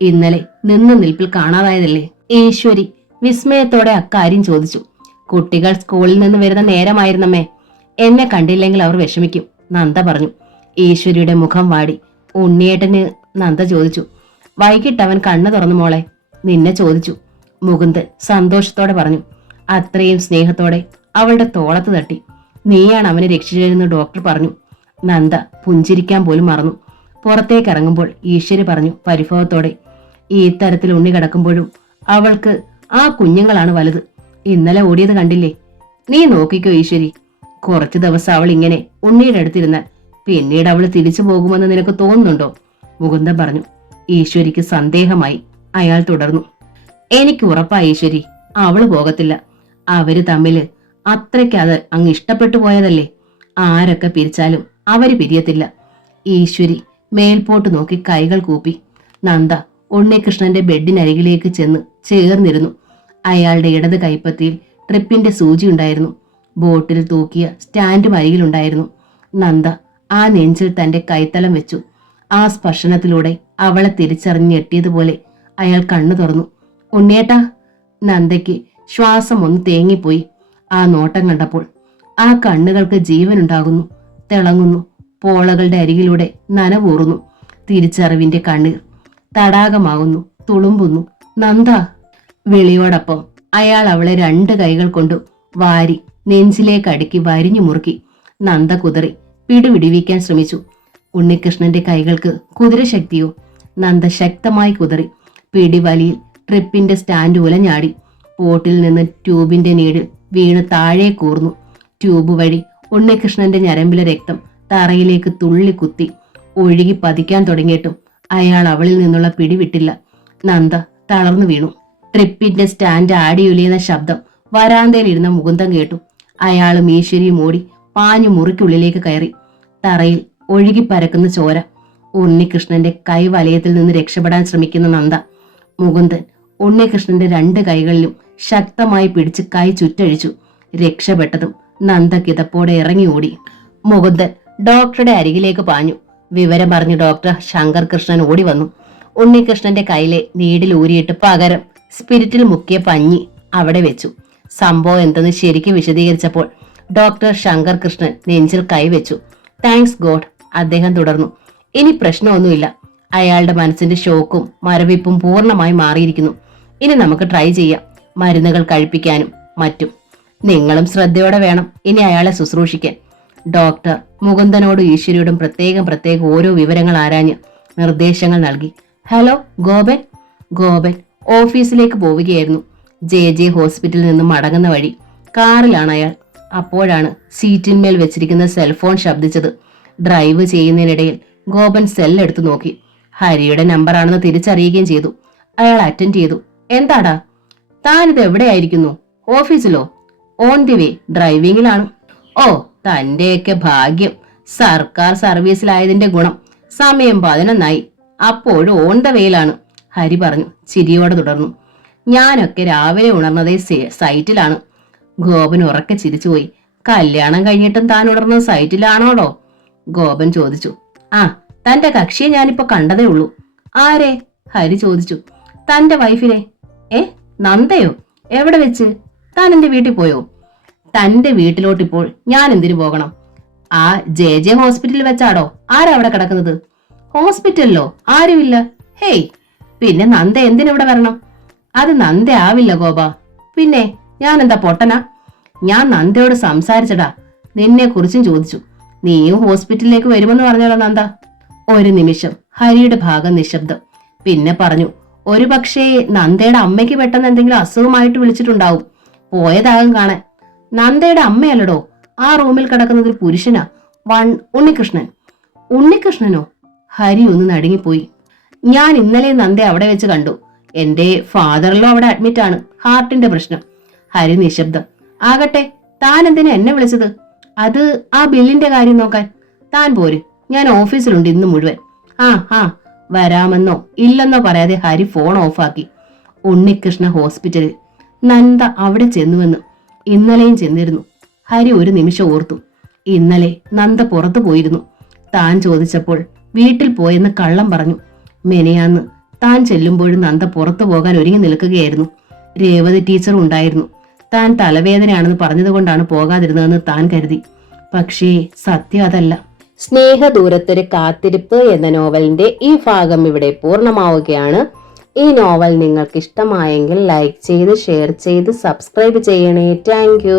ഇന്നലെ നിന്നു നിൽപ്പിൽ കാണാതായതല്ലേ? ഈശ്വരി വിസ്മയത്തോടെ അക്കാര്യം ചോദിച്ചു. കുട്ടികൾ സ്കൂളിൽ നിന്ന് വരുന്ന നേരമായിരുന്നമ്മേ. എന്നെ കണ്ടില്ലെങ്കിൽ അവർ വിഷമിക്കും, നന്ദ പറഞ്ഞു. ഈശ്വരിയുടെ മുഖം വാടി. ഉണ്ണിയേട്ടന്? നന്ദ ചോദിച്ചു. വൈകിട്ട് അവൻ കണ്ണു തുറന്നു മോളെ, നിന്നെ ചോദിച്ചു, മുകുന്ദൻ സന്തോഷത്തോടെ പറഞ്ഞു. അത്രയും സ്നേഹത്തോടെ അവളുടെ തോളത്ത് തട്ടി. നീയാണ് അവനെ രക്ഷിച്ചതെന്ന് ഡോക്ടർ പറഞ്ഞു. നന്ദ പുഞ്ചിരിക്കാൻ പോലും മറന്നു. പുറത്തേക്ക് ഇറങ്ങുമ്പോൾ ഈശ്വരി പറഞ്ഞു പരിഭവത്തോടെ, ഈ തരത്തിൽ ഉണ്ണി കിടക്കുമ്പോഴും അവൾക്ക് ആ കുഞ്ഞുങ്ങളാണ് വലുത്. ഇന്നലെ ഓടിയത് കണ്ടില്ലേ? നീ നോക്കിക്കോ ഈശ്വരി, കുറച്ചു ദിവസം അവൾ ഇങ്ങനെ ഉണ്ണിയുടെ അടുത്തിരുന്നാൽ പിന്നീട് അവൾ തിരിച്ചു പോകുമെന്ന് നിനക്ക് തോന്നുന്നുണ്ടോ? മുകുന്ദൻ പറഞ്ഞു. ഈശ്വരിക്ക് സന്ദേഹമായി. അയാൾ തുടർന്നു. എനിക്ക് ഉറപ്പായി ഈശ്വരി, അവള് പോകത്തില്ല. അവര് തമ്മില് അത്രയ്ക്ക് അത് അങ്ങ് ഇഷ്ടപ്പെട്ടു പോയതല്ലേ. ആരൊക്കെ പിരിച്ചാലും അവര് പിരിയത്തില്ല. ഈശ്വരി മേൽപോട്ട് നോക്കി കൈകൾ കൂപ്പി. നന്ദ ഉണ്ണികൃഷ്ണന്റെ ബെഡിനരികിലേക്ക് ചെന്ന് ചേർന്നിരുന്നു. അയാളുടെ ഇടത് കൈപ്പത്തിയിൽ ട്രിപ്പിന്റെ സൂചി ഉണ്ടായിരുന്നു. ബോട്ടിൽ തൂക്കിയ സ്റ്റാൻഡും അരികിലുണ്ടായിരുന്നു. നന്ദ ആ നെഞ്ചിൽ തന്റെ കൈത്തലം വെച്ചു. ആ സ്പർശനത്തിലൂടെ അവളെ തിരിച്ചറിഞ്ഞെട്ടിയതുപോലെ അയാൾ കണ്ണു തുറന്നു. ഉണ്ണിയേട്ടാ! നന്ദയ്ക്ക് ശ്വാസം ഒന്ന് തേങ്ങിപ്പോയി. ആ നോട്ടം കണ്ടപ്പോൾ. ആ കണ്ണുകൾക്ക് ജീവനുണ്ടാകുന്നു, തിളങ്ങുന്നു. പോളകളുടെ അരികിലൂടെ നനവൂറുന്നു. തിരിച്ചറിവിന്റെ കണ്ണീർ തടാകമാകുന്നു, തുളുമ്പുന്നു. നന്ദ! വിളിയോടൊപ്പം അയാൾ അവളെ 2 കൈകൾ കൊണ്ടു വാരി നെഞ്ചിലേക്ക് അടുക്കി വരിഞ്ഞു മുറുക്കി. നന്ദ കുതറി പിടിവിടിവിക്കാൻ ശ്രമിച്ചു. ഉണ്ണികൃഷ്ണന്റെ കൈകൾക്ക് കുതിരശക്തിയോ? നന്ദ ശക്തമായി കുതറി. പിടിവലിയിൽ ട്രിപ്പിന്റെ സ്റ്റാൻഡ് ഉലഞ്ഞാടി. പോട്ടിൽ നിന്ന് ട്യൂബിന്റെ നീഡിൽ വീണ് താഴെ കൂർന്നു. ട്യൂബ് വഴി ഉണ്ണികൃഷ്ണന്റെ ഞരമ്പിലെ രക്തം തറയിലേക്ക് തുള്ളി കുത്തി. ഒഴുകി പതിക്കാൻ തുടങ്ങിയിട്ടും അയാൾ അവളിൽ നിന്നുള്ള പിടിവിട്ടില്ല. നന്ദ തളർന്നു വീണു. ട്രിപ്പിന്റെ സ്റ്റാൻഡ് ആടിയുലിയുന്ന ശബ്ദം വരാന്തയിലിരുന്ന മുകുന്ദൻ കേട്ടു. അയാളും ഈശ്വരിയും ഓടി പാഞ്ഞു മുറിക്കുള്ളിലേക്ക് കയറി. തറയിൽ ഒഴുകി പരക്കുന്ന ചോര. ഉണ്ണികൃഷ്ണന്റെ കൈവലയത്തിൽ നിന്ന് രക്ഷപ്പെടാൻ ശ്രമിക്കുന്ന നന്ദ. മുകുന്ദൻ ഉണ്ണികൃഷ്ണന്റെ 2 കൈകളിലും ശക്തമായി പിടിച്ച് കൈ ചുറ്റഴിച്ചു. രക്ഷപ്പെട്ടതും നന്ദ കിതപ്പോടെ ഇറങ്ങി ഓടി. മുകുന്ദൻ ഡോക്ടറുടെ അരികിലേക്ക് പാഞ്ഞു. വിവരം പറഞ്ഞു ഡോക്ടർ ശങ്കർ കൃഷ്ണൻ ഓടി വന്നു. ഉണ്ണികൃഷ്ണന്റെ കയ്യിലെ നീഡിൽ ഊരിയിട്ട് പകരം സ്പിരിറ്റിൽ മുക്കിയ പഞ്ഞി അവിടെ വെച്ചു. സംഭവം എന്തെന്ന് ശരിക്കും വിശദീകരിച്ചപ്പോൾ ഡോക്ടർ ശങ്കർ കൃഷ്ണൻ നെഞ്ചിൽ കൈവച്ചു. താങ്ക്സ് ഗോഡ്, അദ്ദേഹം തുടർന്നു. ഇനി പ്രശ്നമൊന്നുമില്ല. അയാളുടെ മനസ്സിന്റെ ഷോക്കും മരവിപ്പും പൂർണ്ണമായി മാറിയിരിക്കുന്നു. ഇനി നമുക്ക് ട്രൈ ചെയ്യാം, മരുന്നുകൾ കഴിപ്പിക്കാനും മറ്റും. നിങ്ങളും ശ്രദ്ധയോടെ വേണം ഇനി അയാളെ ശുശ്രൂഷിക്കാൻ. ഡോക്ടർ മുകുന്ദനോടും ഈശ്വരിയോടും പ്രത്യേകം ഓരോ വിവരങ്ങൾ ആരാഞ്ഞ് നിർദ്ദേശങ്ങൾ നൽകി. ഹലോ ഗോപൻ. ഗോപൻ ഓഫീസിലേക്ക് പോവുകയായിരുന്നു. ജെ ഹോസ്പിറ്റലിൽ നിന്നും മടങ്ങുന്ന വഴി കാറിലാണ് അയാൾ. അപ്പോഴാണ് സീറ്റിന്മേൽ വെച്ചിരിക്കുന്ന സെൽഫോൺ ശബ്ദിച്ചത്. ഡ്രൈവ് ചെയ്യുന്നതിനിടയിൽ ഗോപൻ സെല്ലെടുത്തു നോക്കി. ഹരിയുടെ നമ്പറാണെന്ന് തിരിച്ചറിയുകയും ചെയ്തു. അയാൾ അറ്റൻഡ് ചെയ്തു. എന്താടാ? താനിത് എവിടെയായിരിക്കുന്നു? ഓഫീസിലോ? On the way, ഡ്രൈവിംഗിലാണ്. ഓ, തന്റെയൊക്കെ ഭാഗ്യം. സർക്കാർ സർവീസിലായതിന്റെ ഗുണം. സമയം 11 അപ്പോഴും ഓൺ ദ വേയിലാണ്, ഹരി പറഞ്ഞു. ചിരിയോടെ തുടർന്നു. ഞാനൊക്കെ രാവിലെ ഉണർന്നതേ സൈറ്റിലാണ്. ഗോപൻ ഉറക്കെ ചിരിച്ചുപോയി. കല്യാണം കഴിഞ്ഞിട്ടും താൻ ഉണർന്നത് സൈറ്റിലാണോടോ? ഗോപൻ ചോദിച്ചു. ആ, തന്റെ കക്ഷിയെ ഞാനിപ്പോ കണ്ടതേ ഉള്ളൂ. ആരെ? ഹരി ചോദിച്ചു. തന്റെ വൈഫിനെ. നന്ദയോ? എവിടെ വെച്ച്? താൻ എന്റെ വീട്ടിൽ പോയോ? തന്റെ വീട്ടിലോട്ടിപ്പോൾ ഞാൻ എന്തിനു പോകണം? ആ ജെ ഹോസ്പിറ്റലിൽ വെച്ചാടോ? ആരാ അവിടെ കിടക്കുന്നത്? ഹോസ്പിറ്റലിലോ? ആരുമില്ല. ഹേയ്, പിന്നെ നന്ദ എന്തിനിവിടെ വരണം? അത് നന്ദ ആവില്ല ഗോപ. പിന്നെ ഞാൻ എന്താ പൊട്ടനാ? ഞാൻ നന്ദയോട് സംസാരിച്ചടാ. നിന്നെ കുറിച്ചും ചോദിച്ചു. നീയും ഹോസ്പിറ്റലിലേക്ക് വരുമെന്ന് പറഞ്ഞല്ലോ നന്ദ. ഒരു നിമിഷം ഹരിയുടെ ഭാഗം നിശബ്ദം. പിന്നെ പറഞ്ഞു. ഒരു പക്ഷേ നന്ദയുടെ അമ്മയ്ക്ക് പെട്ടെന്ന് എന്തെങ്കിലും അസുഖമായിട്ട് വിളിച്ചിട്ടുണ്ടാവും. പോയതാകും കാണാൻ. നന്ദയുടെ അമ്മയല്ലടോ ആ റൂമിൽ കിടക്കുന്നത് ഒരു പുരുഷനാ. ഉണ്ണികൃഷ്ണൻ. ഉണ്ണികൃഷ്ണനോ? ഹരി ഒന്ന് നടുങ്ങിപ്പോയി. ഞാൻ ഇന്നലെ നന്ദ അവിടെ വെച്ച് കണ്ടു. എന്റെ ഫാദറിലോ അവിടെ അഡ്മിറ്റ് ആണ്, ഹാർട്ടിന്റെ പ്രശ്നം. ഹരി നിശബ്ദം. ആകട്ടെ, താൻ എന്തിനാ എന്നെ വിളിച്ചത്? അത് ആ ബില്ലിന്റെ കാര്യം നോക്കാൻ. താൻ പോര്, ഞാൻ ഓഫീസിലുണ്ട് ഇന്ന് മുഴുവൻ. ആ വരാമെന്നോ ഇല്ലെന്നോ പറയാതെ ഹരി ഫോൺ ഓഫാക്കി. ഉണ്ണികൃഷ്ണ ഹോസ്പിറ്റലിൽ. നന്ദ അവിടെ ചെന്നുവെന്ന് ഇന്നലെയും ചെന്നിരുന്നു. ഹരി ഒരു നിമിഷം ഓർത്തു. ഇന്നലെ നന്ദ പുറത്തു പോയിരുന്നു. താൻ ചോദിച്ചപ്പോൾ വീട്ടിൽ പോയെന്ന് കള്ളം പറഞ്ഞു. മെനയാന്ന് താൻ ചെല്ലുമ്പോഴും നന്ദ പുറത്തു പോകാൻ ഒരുങ്ങി നിൽക്കുകയായിരുന്നു. രേവതി ടീച്ചർ ഉണ്ടായിരുന്നു. താൻ തലവേദനയാണെന്ന് പറഞ്ഞതുകൊണ്ടാണ് പോകാതിരുന്നതെന്ന് താൻ കരുതി. പക്ഷേ സത്യം അതല്ല. സ്നേഹദൂരത്തൊരു കാത്തിരിപ്പ് എന്ന നോവലിന്റെ ഈ ഭാഗം ഇവിടെ പൂർണ്ണമാവുകയാണ്. ഈ നോവൽ നിങ്ങൾക്ക് ഇഷ്ടമായെങ്കിൽ ലൈക്ക് ചെയ്ത്, ഷെയർ ചെയ്ത്, സബ്സ്ക്രൈബ് ചെയ്യണേ. താങ്ക്